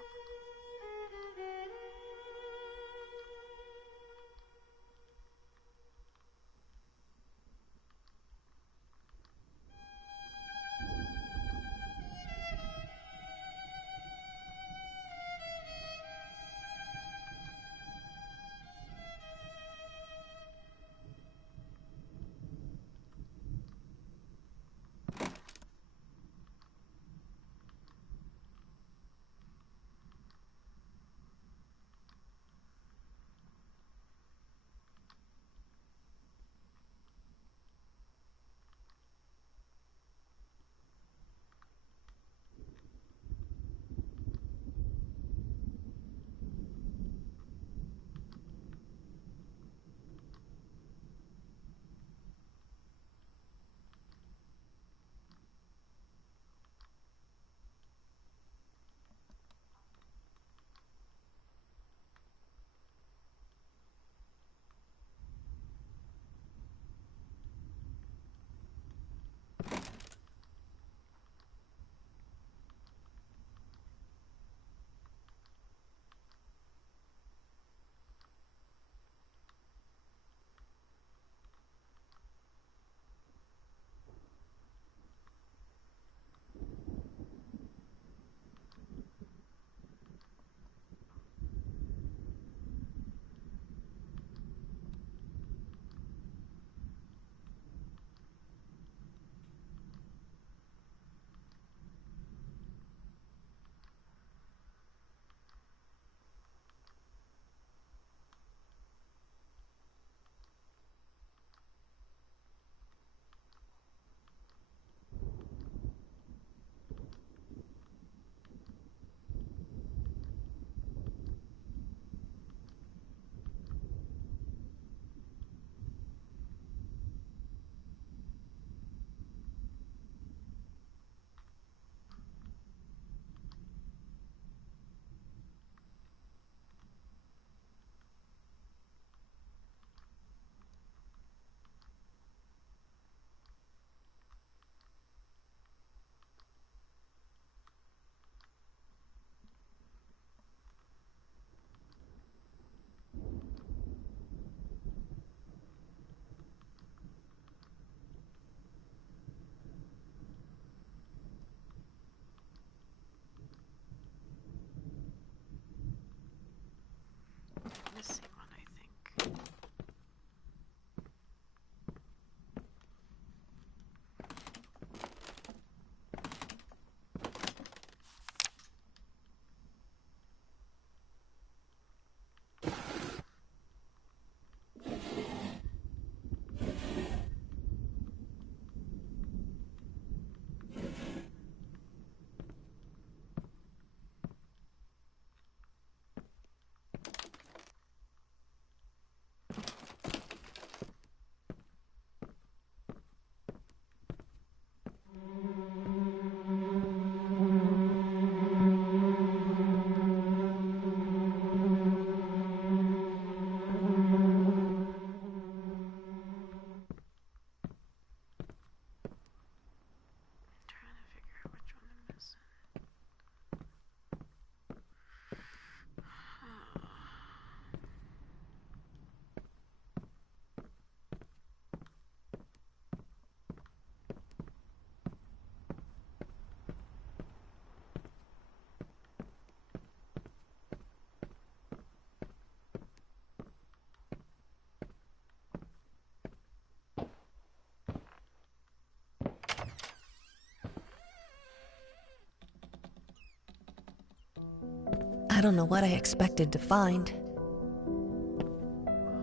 I don't know what I expected to find.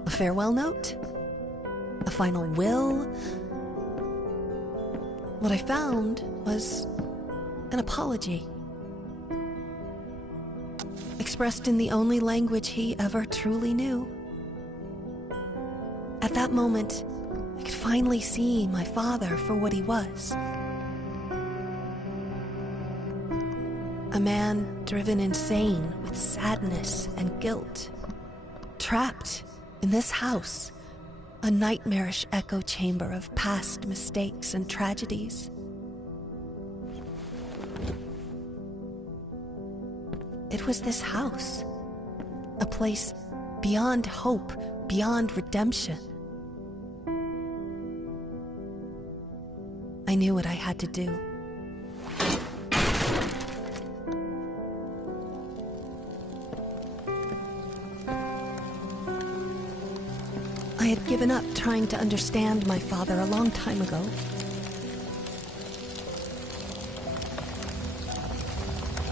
A farewell note? A final will? What I found was an apology. Expressed in the only language he ever truly knew. At that moment, I could finally see my father for what he was. A man driven insane with sadness and guilt. Trapped in this house, a nightmarish echo chamber of past mistakes and tragedies. It was this house, a place beyond hope, beyond redemption. I knew what I had to do. I had given up trying to understand my father a long time ago.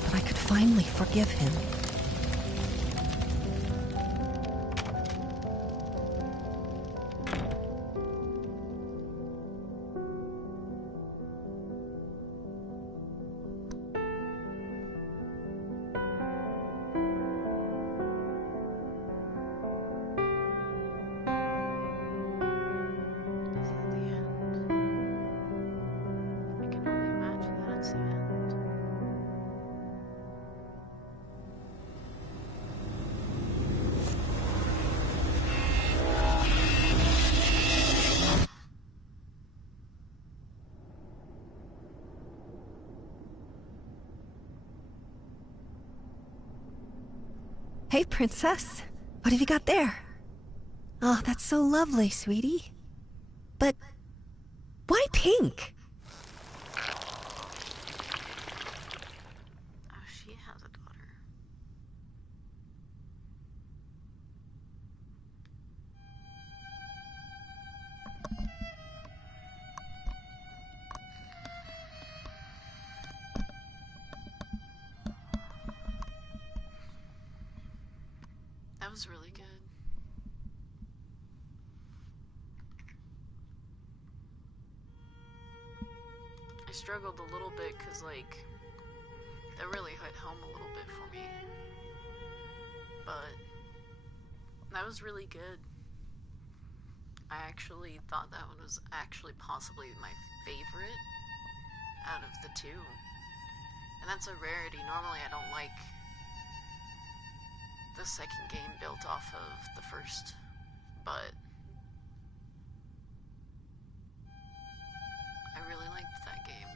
But I could finally forgive him. Hey, princess. What have you got there? Oh, that's so lovely, sweetie. But why pink? Oh, she has a daughter. That was really good. I struggled a little bit because, like, that really hit home a little bit for me. But that was really good. I actually thought that one was actually possibly my favorite out of the two. And that's a rarity. Normally I don't like the second game built off of the first, but I really liked that game.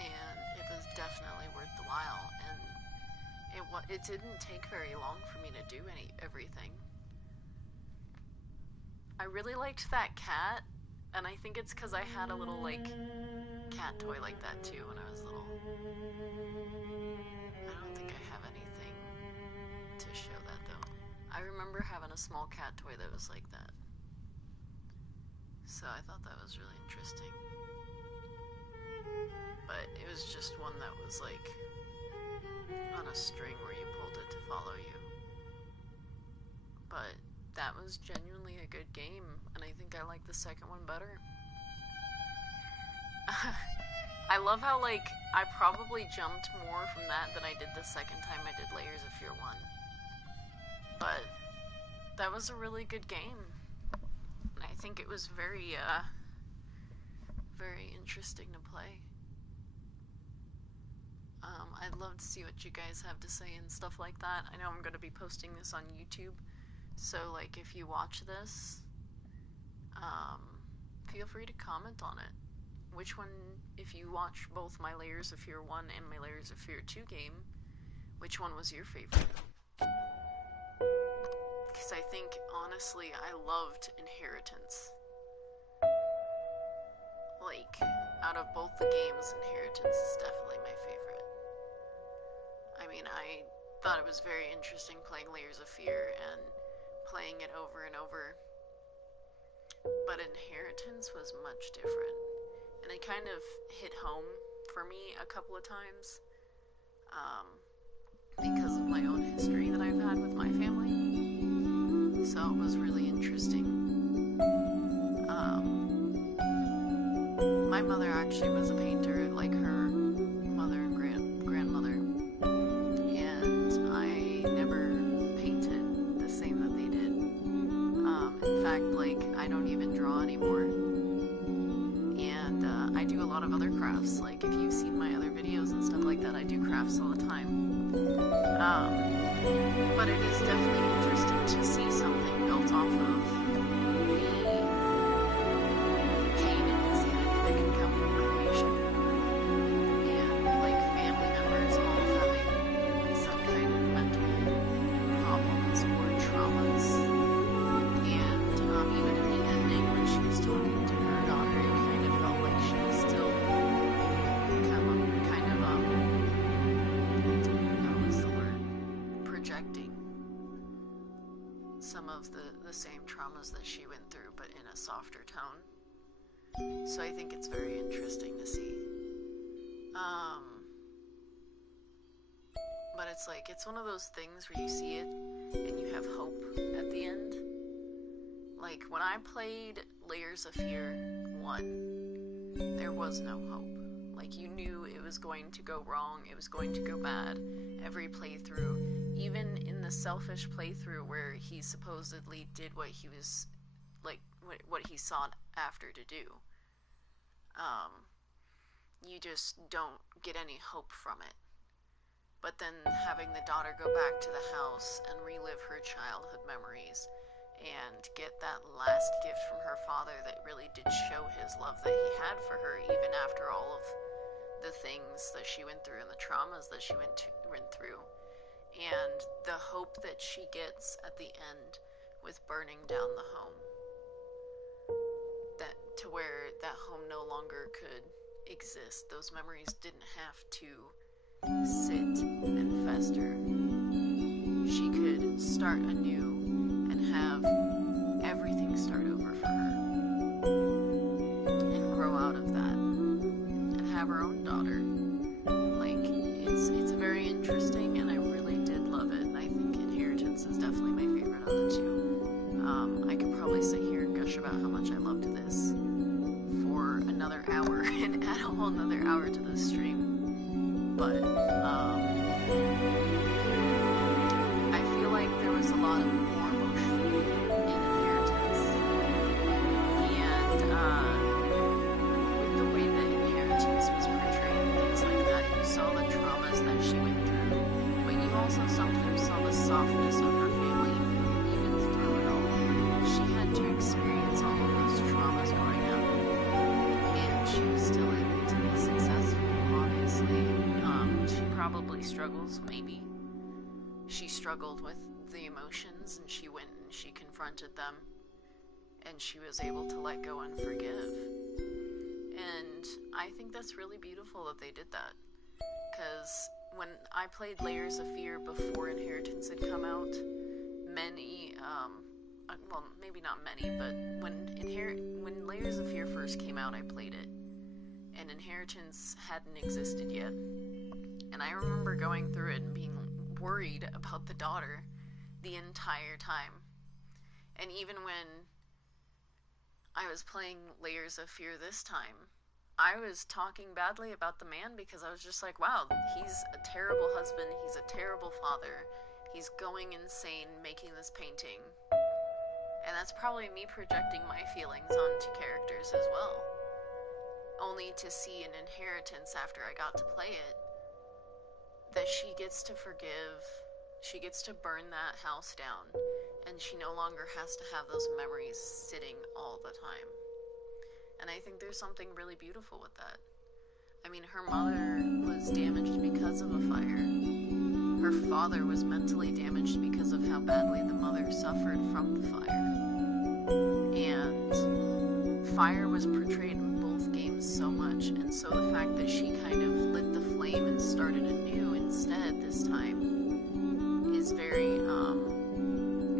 And it was definitely worth the while, and it didn't take very long for me to do everything. I really liked that cat, and I think it's because I had a little, like, cat toy like that too when I was little. I don't think I have anything to show that though. I remember having a small cat toy that was like that. So I thought that was really interesting. But it was just one that was like on a string where you pulled it to follow you. But that was genuinely a good game, and I think I like the second one better. I love how, like, I probably jumped more from that than I did the second time I did Layers of Fear 1. But that was a really good game. And I think it was very, very interesting to play. I'd love to see what you guys have to say and stuff like that. I know I'm going to be posting this on YouTube, so, like, if you watch this, feel free to comment on it. Which one, if you watch both my Layers of Fear 1 and my Layers of Fear 2 game, which one was your favorite? Because I think, honestly, I loved Inheritance. Like, out of both the games, Inheritance is definitely my favorite. I mean, I thought it was very interesting playing Layers of Fear and playing it over and over. But Inheritance was much different. And it kind of hit home for me a couple of times. because of my own history that I've had with my family. So it was really interesting. My mother actually was a painter, like her mother and grandmother, and I never painted the same that they did. In fact, like, I don't even draw anymore, and I do a lot of other crafts. Like, if you've seen my other videos and stuff like that, I do crafts all the time. But it is definitely interesting to see something built off of some of the same traumas that she went through, but in a softer tone. So I think it's very interesting to see. But it's like, it's one of those things where you see it and you have hope at the end. Like, when I played Layers of Fear 1, there was no hope. Like, you knew it was going to go wrong, it was going to go bad. Every playthrough, even in the selfish playthrough where he supposedly did what he was, like, what he sought after to do, you just don't get any hope from it. But then having the daughter go back to the house and relive her childhood memories and get that last gift from her father that really did show his love that he had for her, even after all of the things that she went through and the traumas that she went through, and the hope that she gets at the end with burning down the home, that to where that home no longer could exist. Those memories didn't have to sit and fester. She could start anew and have everything start over for her and grow out of that and have her own daughter. Like, it's very interesting, and I really did love it, and I think Inheritance is definitely my favorite of the two. I could probably sit here and gush about how much I loved this for another hour and add a whole another hour to the stream, but I feel like there was a lot of more emotion in Inheritance, and with the way that Inheritance was portrayed and things like that, you saw the traumas that she went through, but you also sometimes saw the softness of her family even through it all. She had to experience all of those traumas growing up, and she was still able to be successful, obviously. She probably struggles, maybe. She struggled with the emotions, and she went and she confronted them, and she was able to let go and forgive. And I think that's really beautiful that they did that, because when I played Layers of Fear before Inheritance had come out, many, well, maybe not many, but when Layers of Fear first came out, I played it, and Inheritance hadn't existed yet. And I remember going through it and being worried about the daughter the entire time. And even when I was playing Layers of Fear this time, I was talking badly about the man because I was just like, wow, he's a terrible husband, he's a terrible father, he's going insane making this painting. And that's probably me projecting my feelings onto characters as well. Only to see an Inheritance after I got to play it, that she gets to forgive, she gets to burn that house down, and she no longer has to have those memories sitting all the time. And I think there's something really beautiful with that. I mean, her mother was damaged because of a fire. Her father was mentally damaged because of how badly the mother suffered from the fire. And fire was portrayed in both games so much, and so the fact that she kind of lit the flame and started anew instead this time is very,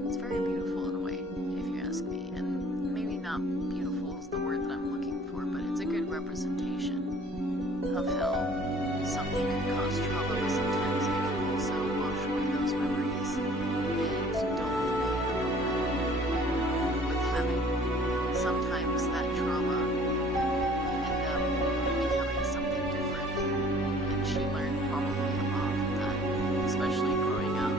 it's very beautiful in a way, if you ask me. And maybe not beautiful is the word that I'm looking for, but it's a good representation of hell. something can cause trauma, but sometimes it can also wash away those memories and don't leave it with having sometimes that trauma end up becoming something different. And she learned probably a lot from that, especially growing up.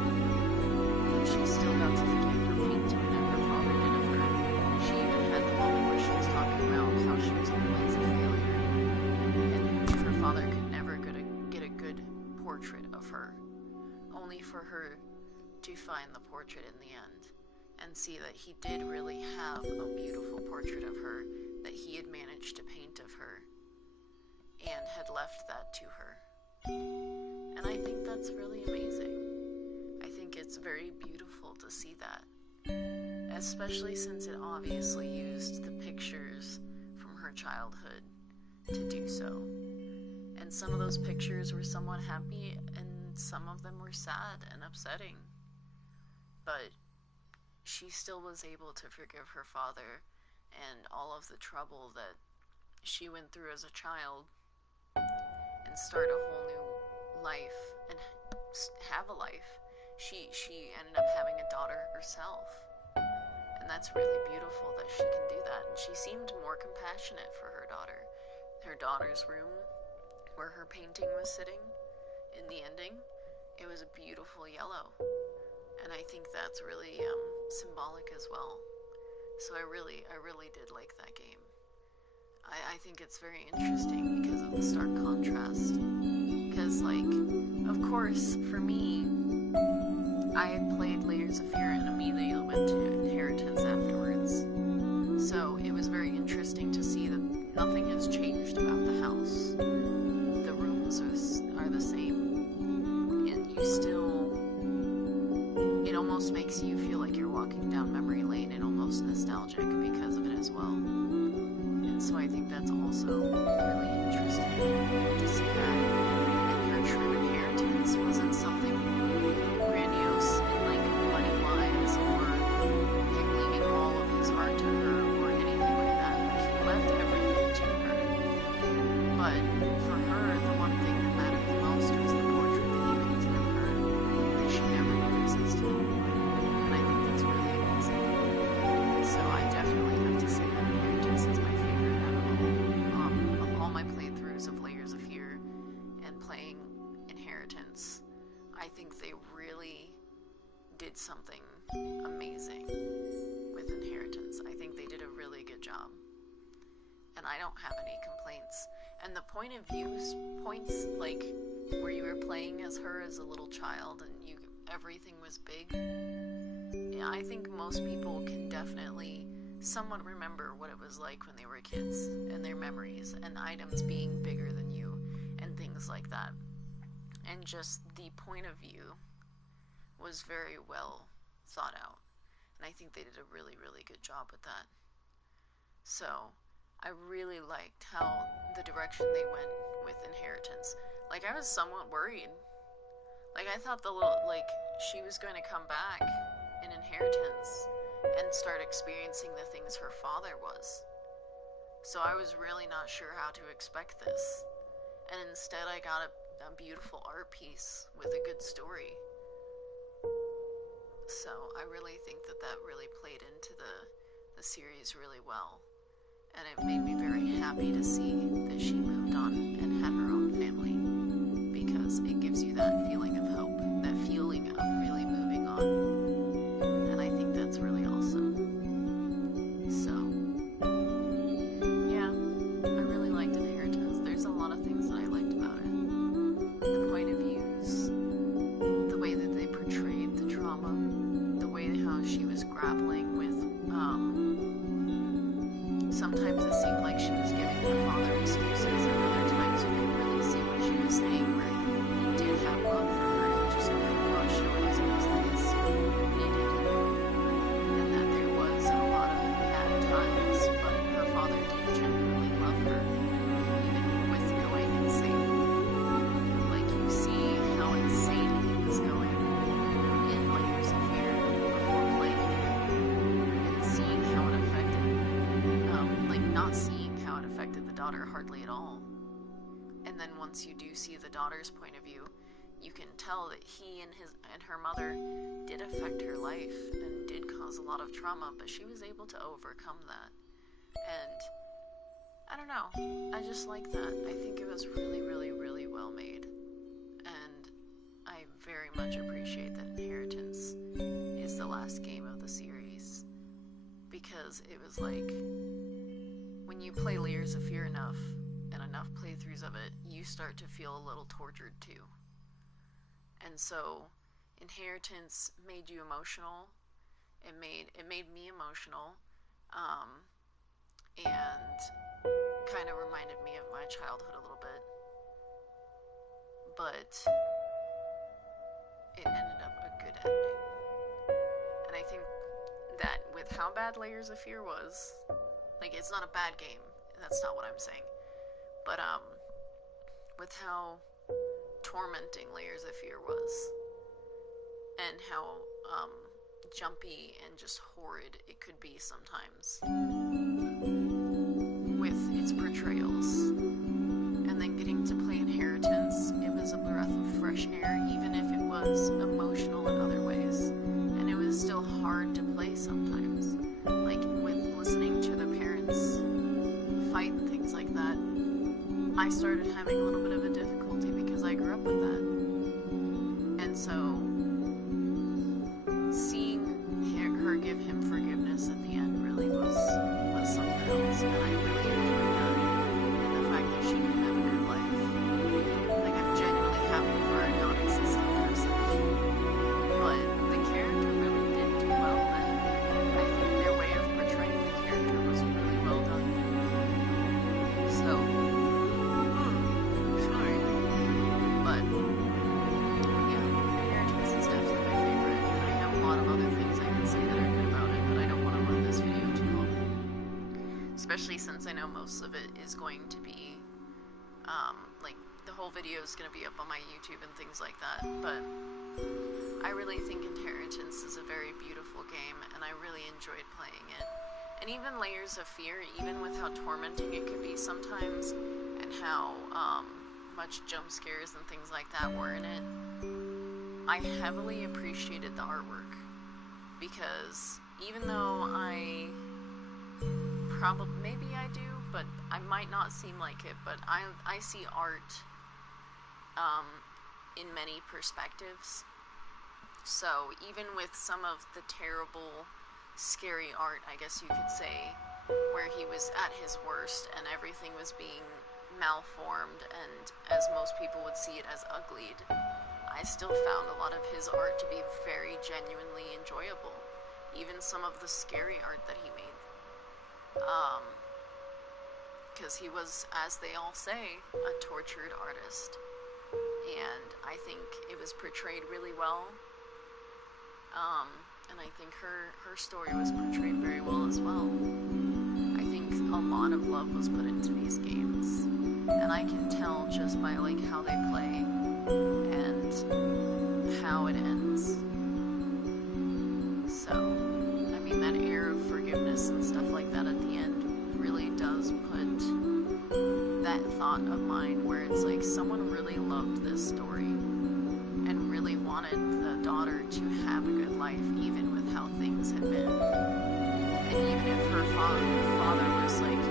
But she still got to forgive her painting that her father did of her. She even had the moment where she was talking about how she was always a failure. And her father could never get a good portrait of her, only for her to find the portrait in the end and see that he did really have a beautiful portrait of her that he had managed to paint of her and had left that to her. And I think that's really amazing. I think it's very beautiful to see that, especially since it obviously used the pictures from her childhood to do so. And some of those pictures were somewhat happy, and some of them were sad and upsetting. But she still was able to forgive her father and all of the trouble that she went through as a child and start a whole new life and have a life. She ended up having a daughter herself. And that's really beautiful that she can do that. And she seemed more compassionate for her daughter. Her daughter's room, where her painting was sitting in the ending, it was a beautiful yellow. And I think that's really symbolic as well. So I really did like that game. I think it's very interesting because of the stark contrast. Because, like, of course, for me, I had played Layers of Fear and immediately went to Inheritance afterwards. So it was very interesting to see that nothing has changed about the house. The rooms are the same. And you still... It almost makes you feel like you're walking down memory lane and almost nostalgic because of it as well. And so I think that's also really interesting to see that. And her true inheritance wasn't something grandiose and like money-wise or him leaving all of his art to her or anything like that. Like, he left everything to her. But for her, the one thing that mattered the most was the portrait that he painted of her that she never knew existed. And I think that's really amazing. So I definitely have to say that Inheritance is my favorite out of all my playthroughs of Layers of Fear and playing Inheritance. I think they really did something amazing with Inheritance. I think they did a really good job. And I don't have any complaints. And the point of view points, like where you were playing as her as a little child and everything was big, yeah, I think most people can definitely somewhat remember what it was like when they were kids and their memories and items being bigger than you and things like that. And just the point of view was very well thought out. And I think they did a really, really good job with that. So I really liked how the direction they went with Inheritance. Like, I was somewhat worried. Like, I thought she was going to come back in Inheritance and start experiencing the things her father was. So I was really not sure how to expect this. And instead I got a beautiful art piece with a good story. So I really think that really played into the series really well. And it made me very happy to see that she moved on and had her own family. Because it gives you that feeling of hope, that feeling of really moving on. And I think that's really awesome. So, yeah, I really liked Inheritance. There's a lot of things that I liked about it. The point of views, the way that they portrayed the trauma, the way how she was grappling with, sometimes it seemed like she was giving her father excuses, and other times you could really see what she was saying, where he did have love for her, he just could not show it as easily as needed. And that there was a lot of bad times, but her father did genuinely love her, even with going insane. Like, you see how insane he was going in Layers of Fear before playing it, and seeing how it affected, not seeing how it affected the daughter hardly at all. And And then once you do see the daughter's point of view, you can tell that he and her mother did affect her life and did cause a lot of trauma, but she was able to overcome that. And I don't know, I just like that. I think it was really, really, really well made. And I very much appreciate that Inheritance is the last game of the series, because it was like, when you play Layers of Fear enough, and enough playthroughs of it, you start to feel a little tortured too. And so, Inheritance made you emotional. It made me emotional, and kind of reminded me of my childhood a little bit. But it ended up a good ending. And I think that with how bad Layers of Fear was, like, it's not a bad game, that's not what I'm saying, but with how tormenting Layers of Fear was, and how jumpy and just horrid it could be sometimes with its portrayals, and then getting to play Inheritance, it was a breath of fresh air, even if it was emotional in other ways, and it was still hard to play sometimes, like with listening to the parents fight and things like that. I started having a little bit of a difficulty because I grew up with that. And so, seeing her give him forgiveness at the end really was something else, and I really enjoyed that. And the fact that she can have a good life. Like, I'm genuinely happy for a non-existent person. But the character really did do well, and I think their way of portraying the character was really well done. So, sorry. But, yeah, Inheritance is definitely my favorite. I have a lot of other things I can say that are good about it, but I don't want to run this video too long. Especially since I know most of it is going to be, like, the whole video is going to be up on my YouTube and things like that, but I really think Inheritance is a very beautiful game, and I really enjoyed playing it. And even Layers of Fear, even with how tormenting it could be sometimes, and how much jump scares and things like that were in it, I heavily appreciated the artwork. Because even though maybe I do, but I might not seem like it, but I see art in many perspectives. So even with some of the terrible, scary art, I guess you could say, where he was at his worst and everything was being malformed, and as most people would see it, as uglied, I still found a lot of his art to be very genuinely enjoyable. Even some of the scary art that he made. Because he was, as they all say, a tortured artist. And I think it was portrayed really well. And I think her story was portrayed very well as well. I think a lot of love was put into these games. And I can tell just by, like, how they play and how it ends. So, I mean, that air of forgiveness and stuff like that at the end really does put that thought of mine where it's like someone really loved this story and really wanted the daughter to have a good life, even with how things had been. And even if her father was, like,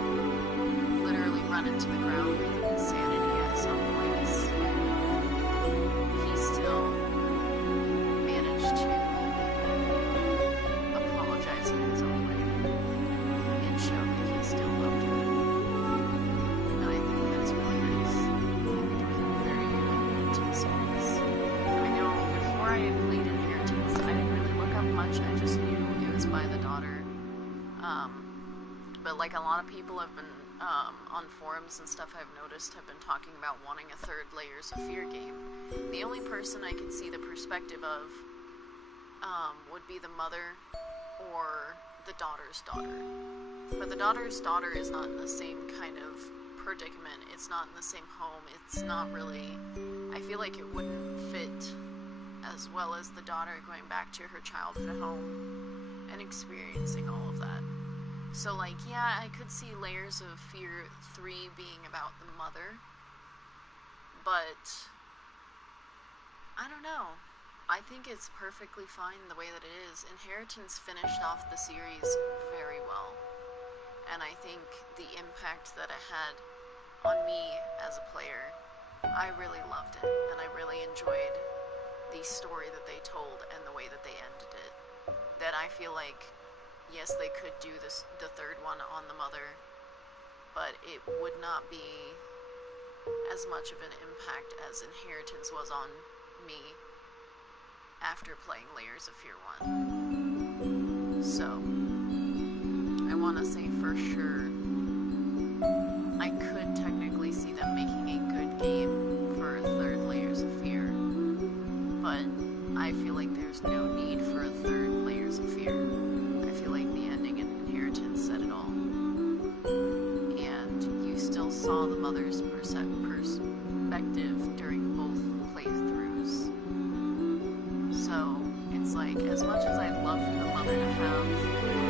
literally run into the ground with insanity at some points, he still managed to apologize in his own way and show that he still loved her. And I think that's really nice. I think it was a very good ending to the series. I know before I had played Inheritance, I didn't really look up much. I just knew it was by the daughter. But like a lot of people have been on forums and stuff I've noticed have been talking about wanting a third Layers of Fear game. The only person I could see the perspective of would be the mother or the daughter's daughter. But the daughter's daughter is not in the same kind of predicament. It's not in the same home. It's not really... I feel like it wouldn't fit as well as the daughter going back to her childhood home and experiencing all of that. So, like, yeah, I could see Layers of Fear 3 being about the mother, but I don't know. I think it's perfectly fine the way that it is. Inheritance finished off the series very well, and I think the impact that it had on me as a player, I really loved it, and I really enjoyed the story that they told and the way that they ended it. That I feel like, yes, they could do the third one on the mother, but it would not be as much of an impact as Inheritance was on me after playing Layers of Fear 1. So, I want to say for sure, I could technically see them making a good game for a third Layers of Fear, but I feel like there's no need for a third Layers of Fear. I feel like the ending in Inheritance said it all. And you still saw the mother's perspective during both playthroughs. So, it's like, as much as I'd love for the mother to have the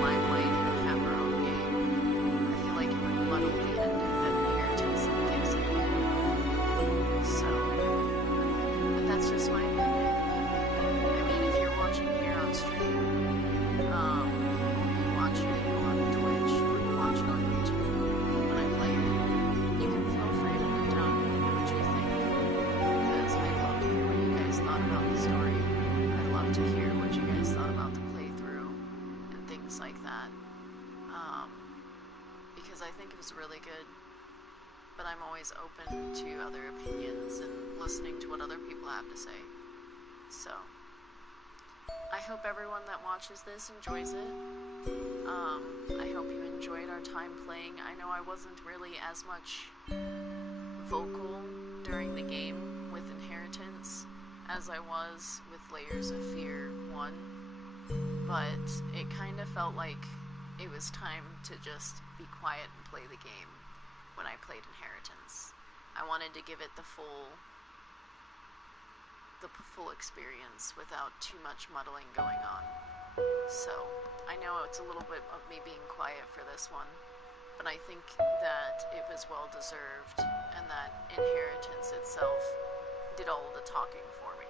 limelight and have her own game, I feel like it would muddle the ending that Inheritance gives it. So, but that's just my opinion. I mean, if you're watching here on stream, or you watch it on Twitch, or you watch it on YouTube when I play it, you can feel free to put down what you think, because I'd love to hear what you guys thought about the story. I'd love to hear what you guys thought about the playthrough and things like that, because I think it was really good, but I'm always open to other opinions and listening to what other people have to say. So, I hope everyone that watches this enjoys it. I hope you enjoyed our time playing. I know I wasn't really as much vocal during the game with Inheritance as I was with Layers of Fear 1, but it kind of felt like it was time to just be quiet and play the game when I played Inheritance. I wanted to give it the full experience without too much muddling going on. So, I know it's a little bit of me being quiet for this one, but I think that it was well deserved, and that Inheritance itself did all the talking for me.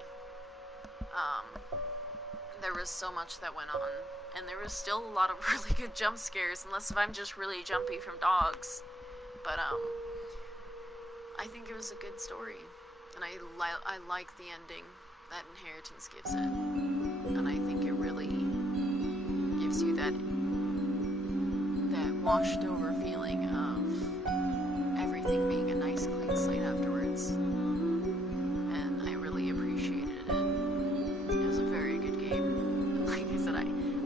There was so much that went on, and there was still a lot of really good jump scares, unless if I'm just really jumpy from dogs. But, I think it was a good story, and I like the ending that Inheritance gives it, and I think it really gives you that washed over feeling of everything being a nice clean slate afterwards, and I really appreciated it. It was a very good game. Like I said, I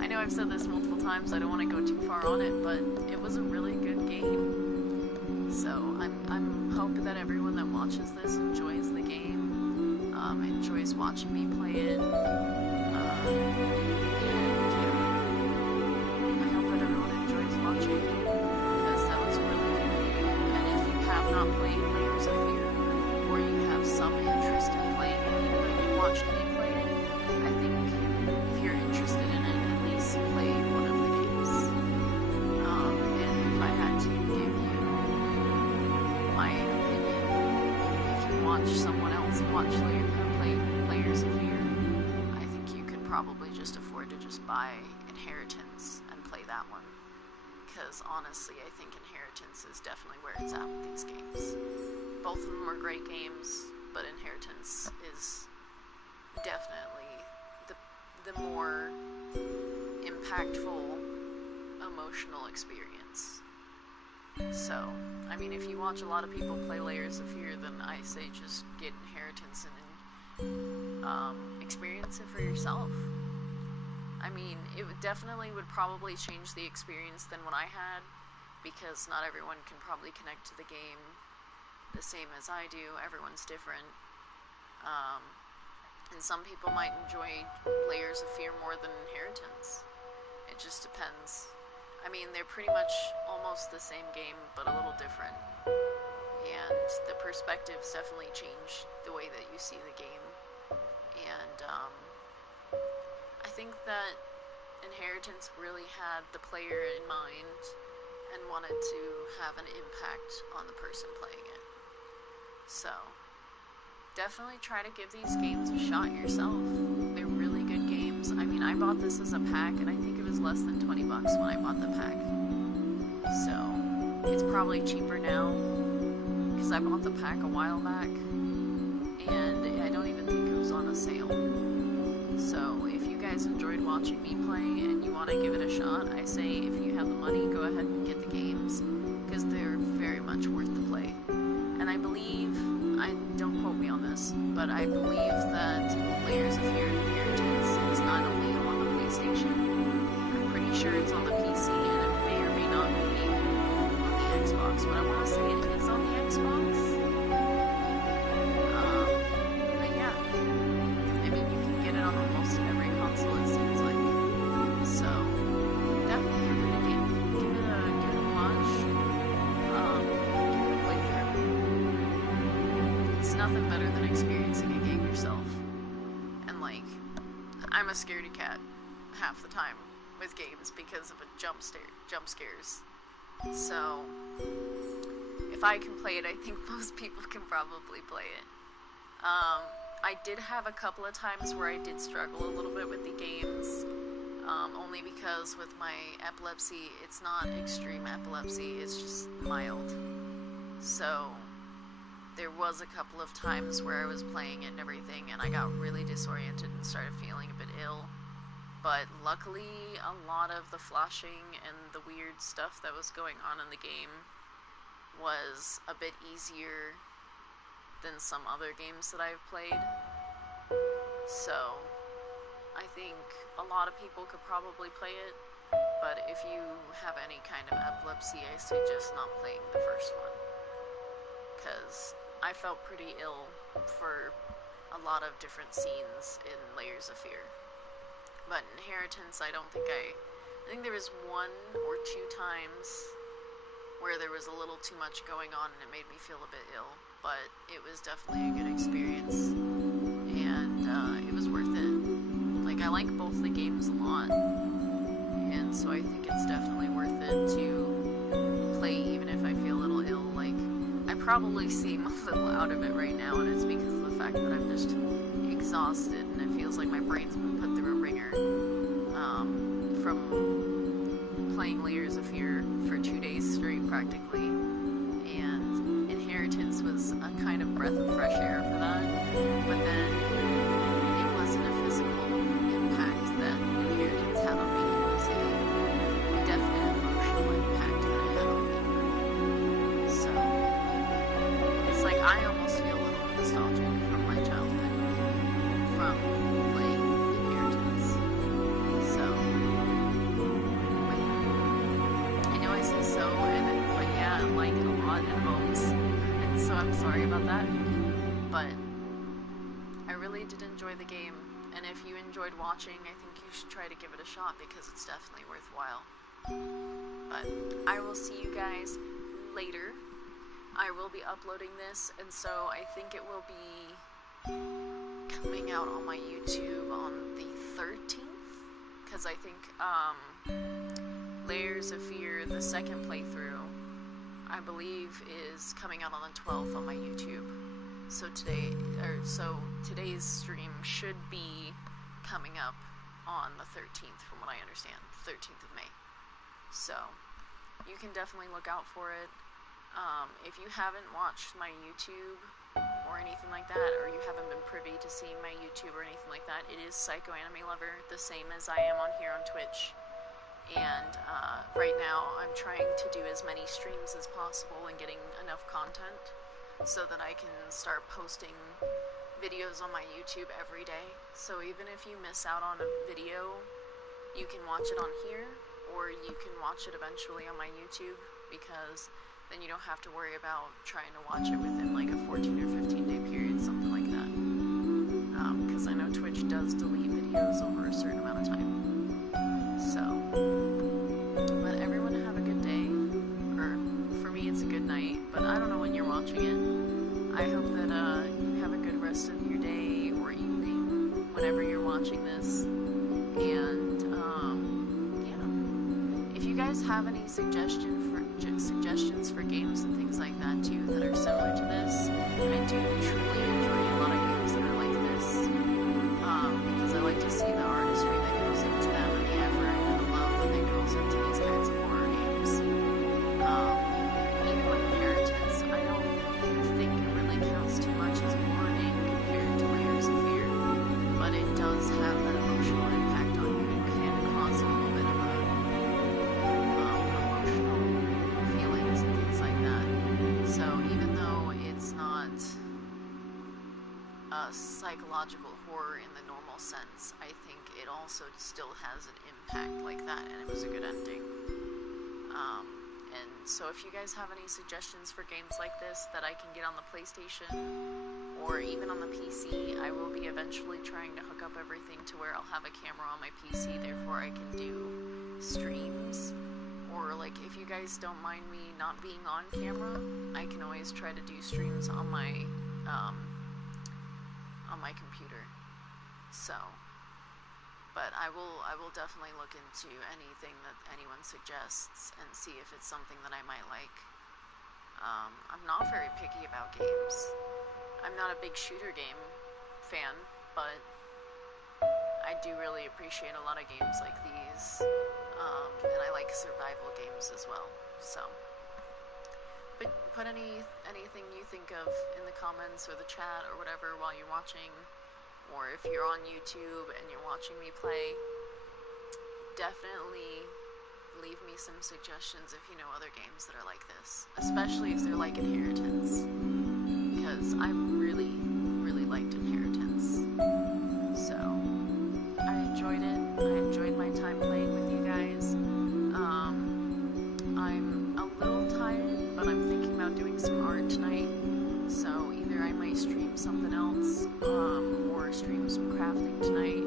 know I've said this multiple times, I don't want to go too far on it, but it was a really good game. So I'm hoping that everyone that watches this enjoys the game, enjoys watching me play it, and yeah, I hope that everyone enjoys watching, because that was a really good game. And if you have not played Layers of Fear, or you have some interest in playing it, even though you watched me play it, I think if you're interested in it, at least play one of the games. And if I had to give you my opinion, if you watch someone else watch Layers of Fear, I think you could probably just afford to just buy Inheritance and play that one. Because honestly, I think Inheritance is definitely where it's at with these games. Both of them are great games, but Inheritance is definitely the more impactful emotional experience. So, I mean, if you watch a lot of people play Layers of Fear, then I say just get Inheritance and experience it for yourself. I mean, it definitely would probably change the experience than what I had, because not everyone can probably connect to the game the same as I do. Everyone's different. And some people might enjoy Layers of Fear more than Inheritance. It just depends. I mean, they're pretty much almost the same game, but a little different. And the perspectives definitely change the way that you see the game. And I think that Inheritance really had the player in mind and wanted to have an impact on the person playing it. So, definitely try to give these games a shot yourself. They're really good games. I mean, I bought this as a pack, and I think it was less than 20 bucks when I bought the pack. So, it's probably cheaper now, because I bought the pack a while back, and I don't even think it was on a sale. So, if you guys enjoyed watching me play, and you want to give it a shot, I say if you have the money, go ahead and get the games, because they're very much worth the play. And I believe, don't quote me on this, but I believe that Layers of Fear Inheritance is not only on the PlayStation, I'm pretty sure it's on the PC, and it may or may not be on the Xbox, but I want to say it is on the Xbox. But yeah, I mean, you can get it on almost every console, it seems like. So, definitely give it a game. Give it a watch. Give it a playthrough. It's nothing better than experiencing a game yourself. And like, I'm a scaredy cat half the time with games because of jump scares. So, if I can play it, I think most people can probably play it. I did have a couple of times where I did struggle a little bit with the games, only because with my epilepsy, it's not extreme epilepsy, it's just mild. So, there was a couple of times where I was playing it and everything, and I got really disoriented and started feeling a bit ill. But luckily, a lot of the flashing and the weird stuff that was going on in the game was a bit easier than some other games that I've played. So, I think a lot of people could probably play it, but if you have any kind of epilepsy, I suggest not playing the first one. Because I felt pretty ill for a lot of different scenes in Layers of Fear. But Inheritance, I think there was 1 or 2 times where there was a little too much going on and it made me feel a bit ill. But it was definitely a good experience, and it was worth it. Like, I like both the games a lot, and so I think it's definitely worth it to play even if I feel a little ill. Like, I probably seem a little out of it right now, and it's because of the fact that I'm just exhausted, and it feels like my brain's been put through a ringer from playing Layers of Fear for 2 days straight, practically. And Inheritance was a kind of breath of fresh air for that, but then it wasn't a physical impact that Inheritance had on me. It was a definite emotional impact that it had on me. So, it's like I almost feel a little nostalgic from my childhood, from playing Inheritance. So, wait. I know I say so, but yeah, I like it a lot at homes. So I'm sorry about that, but I really did enjoy the game, and if you enjoyed watching, I think you should try to give it a shot because it's definitely worthwhile. But I will see you guys later. I will be uploading this, and so I think it will be coming out on my YouTube on the 13th, because I think Layers of Fear, the second playthrough, I believe is coming out on the 12th on my YouTube. So today's stream should be coming up on the 13th, from what I understand, 13th of May. So you can definitely look out for it. If you haven't watched my YouTube or anything like that, or you haven't been privy to seeing my YouTube or anything like that, it is Psycho Anime Lover, the same as I am on here on Twitch. And right now I'm trying to do as many streams as possible and getting enough content so that I can start posting videos on my YouTube every day. So even if you miss out on a video, you can watch it on here, or you can watch it eventually on my YouTube, because then you don't have to worry about trying to watch it within like a 14 or 15 day period, something like that. Because I know Twitch does delete videos over a certain amount of time. So, but everyone have a good day, or for me it's a good night, but I don't know when you're watching it. I hope that you have a good rest of your day or evening whenever you're watching this, and yeah, if you guys have any suggestions for games and things like that too that are similar to this, I do truly enjoy a lot psychological horror in the normal sense, I think it also still has an impact like that, and it was a good ending. And so if you guys have any suggestions for games like this that I can get on the PlayStation, or even on the PC, I will be eventually trying to hook up everything to where I'll have a camera on my PC, therefore I can do streams. Or, like, if you guys don't mind me not being on camera, I can always try to do streams on my computer. So, but I will definitely look into anything that anyone suggests and see if it's something that I might like. I'm not very picky about games. I'm not a big shooter game fan, but I do really appreciate a lot of games like these. And I like survival games as well, so. But put anything you think of in the comments or the chat or whatever while you're watching, or if you're on YouTube and you're watching me play, definitely leave me some suggestions if you know other games that are like this, especially if they're like Inheritance, because I really, really liked Inheritance. So, I enjoyed it. I enjoyed my time playing with you guys. I'm a little tired, but I'm thinking about doing some art tonight. So either I might stream something else, or stream some crafting tonight,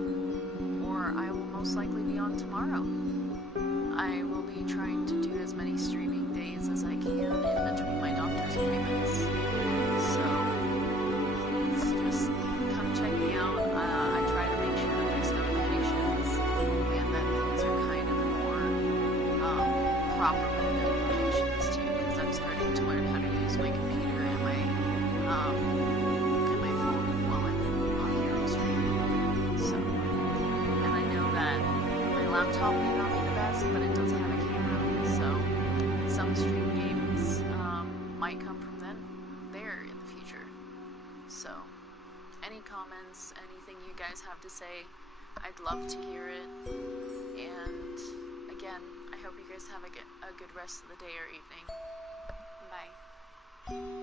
or I will most likely be on tomorrow. I will be trying to do as many streaming days as I can in between my doctor's appointments. So please just come check me out. I try to make sure that there's notifications and that things are kind of more proper with notifications too, because I'm starting to learn how to use my computer and my phone while I'm on here on stream. So, and I know that my laptop may not be the best, but it does have a camera, so some stream games might come from there in the future. So, any comments, anything you guys have to say, I'd love to hear it. And again, I hope you guys have a good rest of the day or evening. Bye.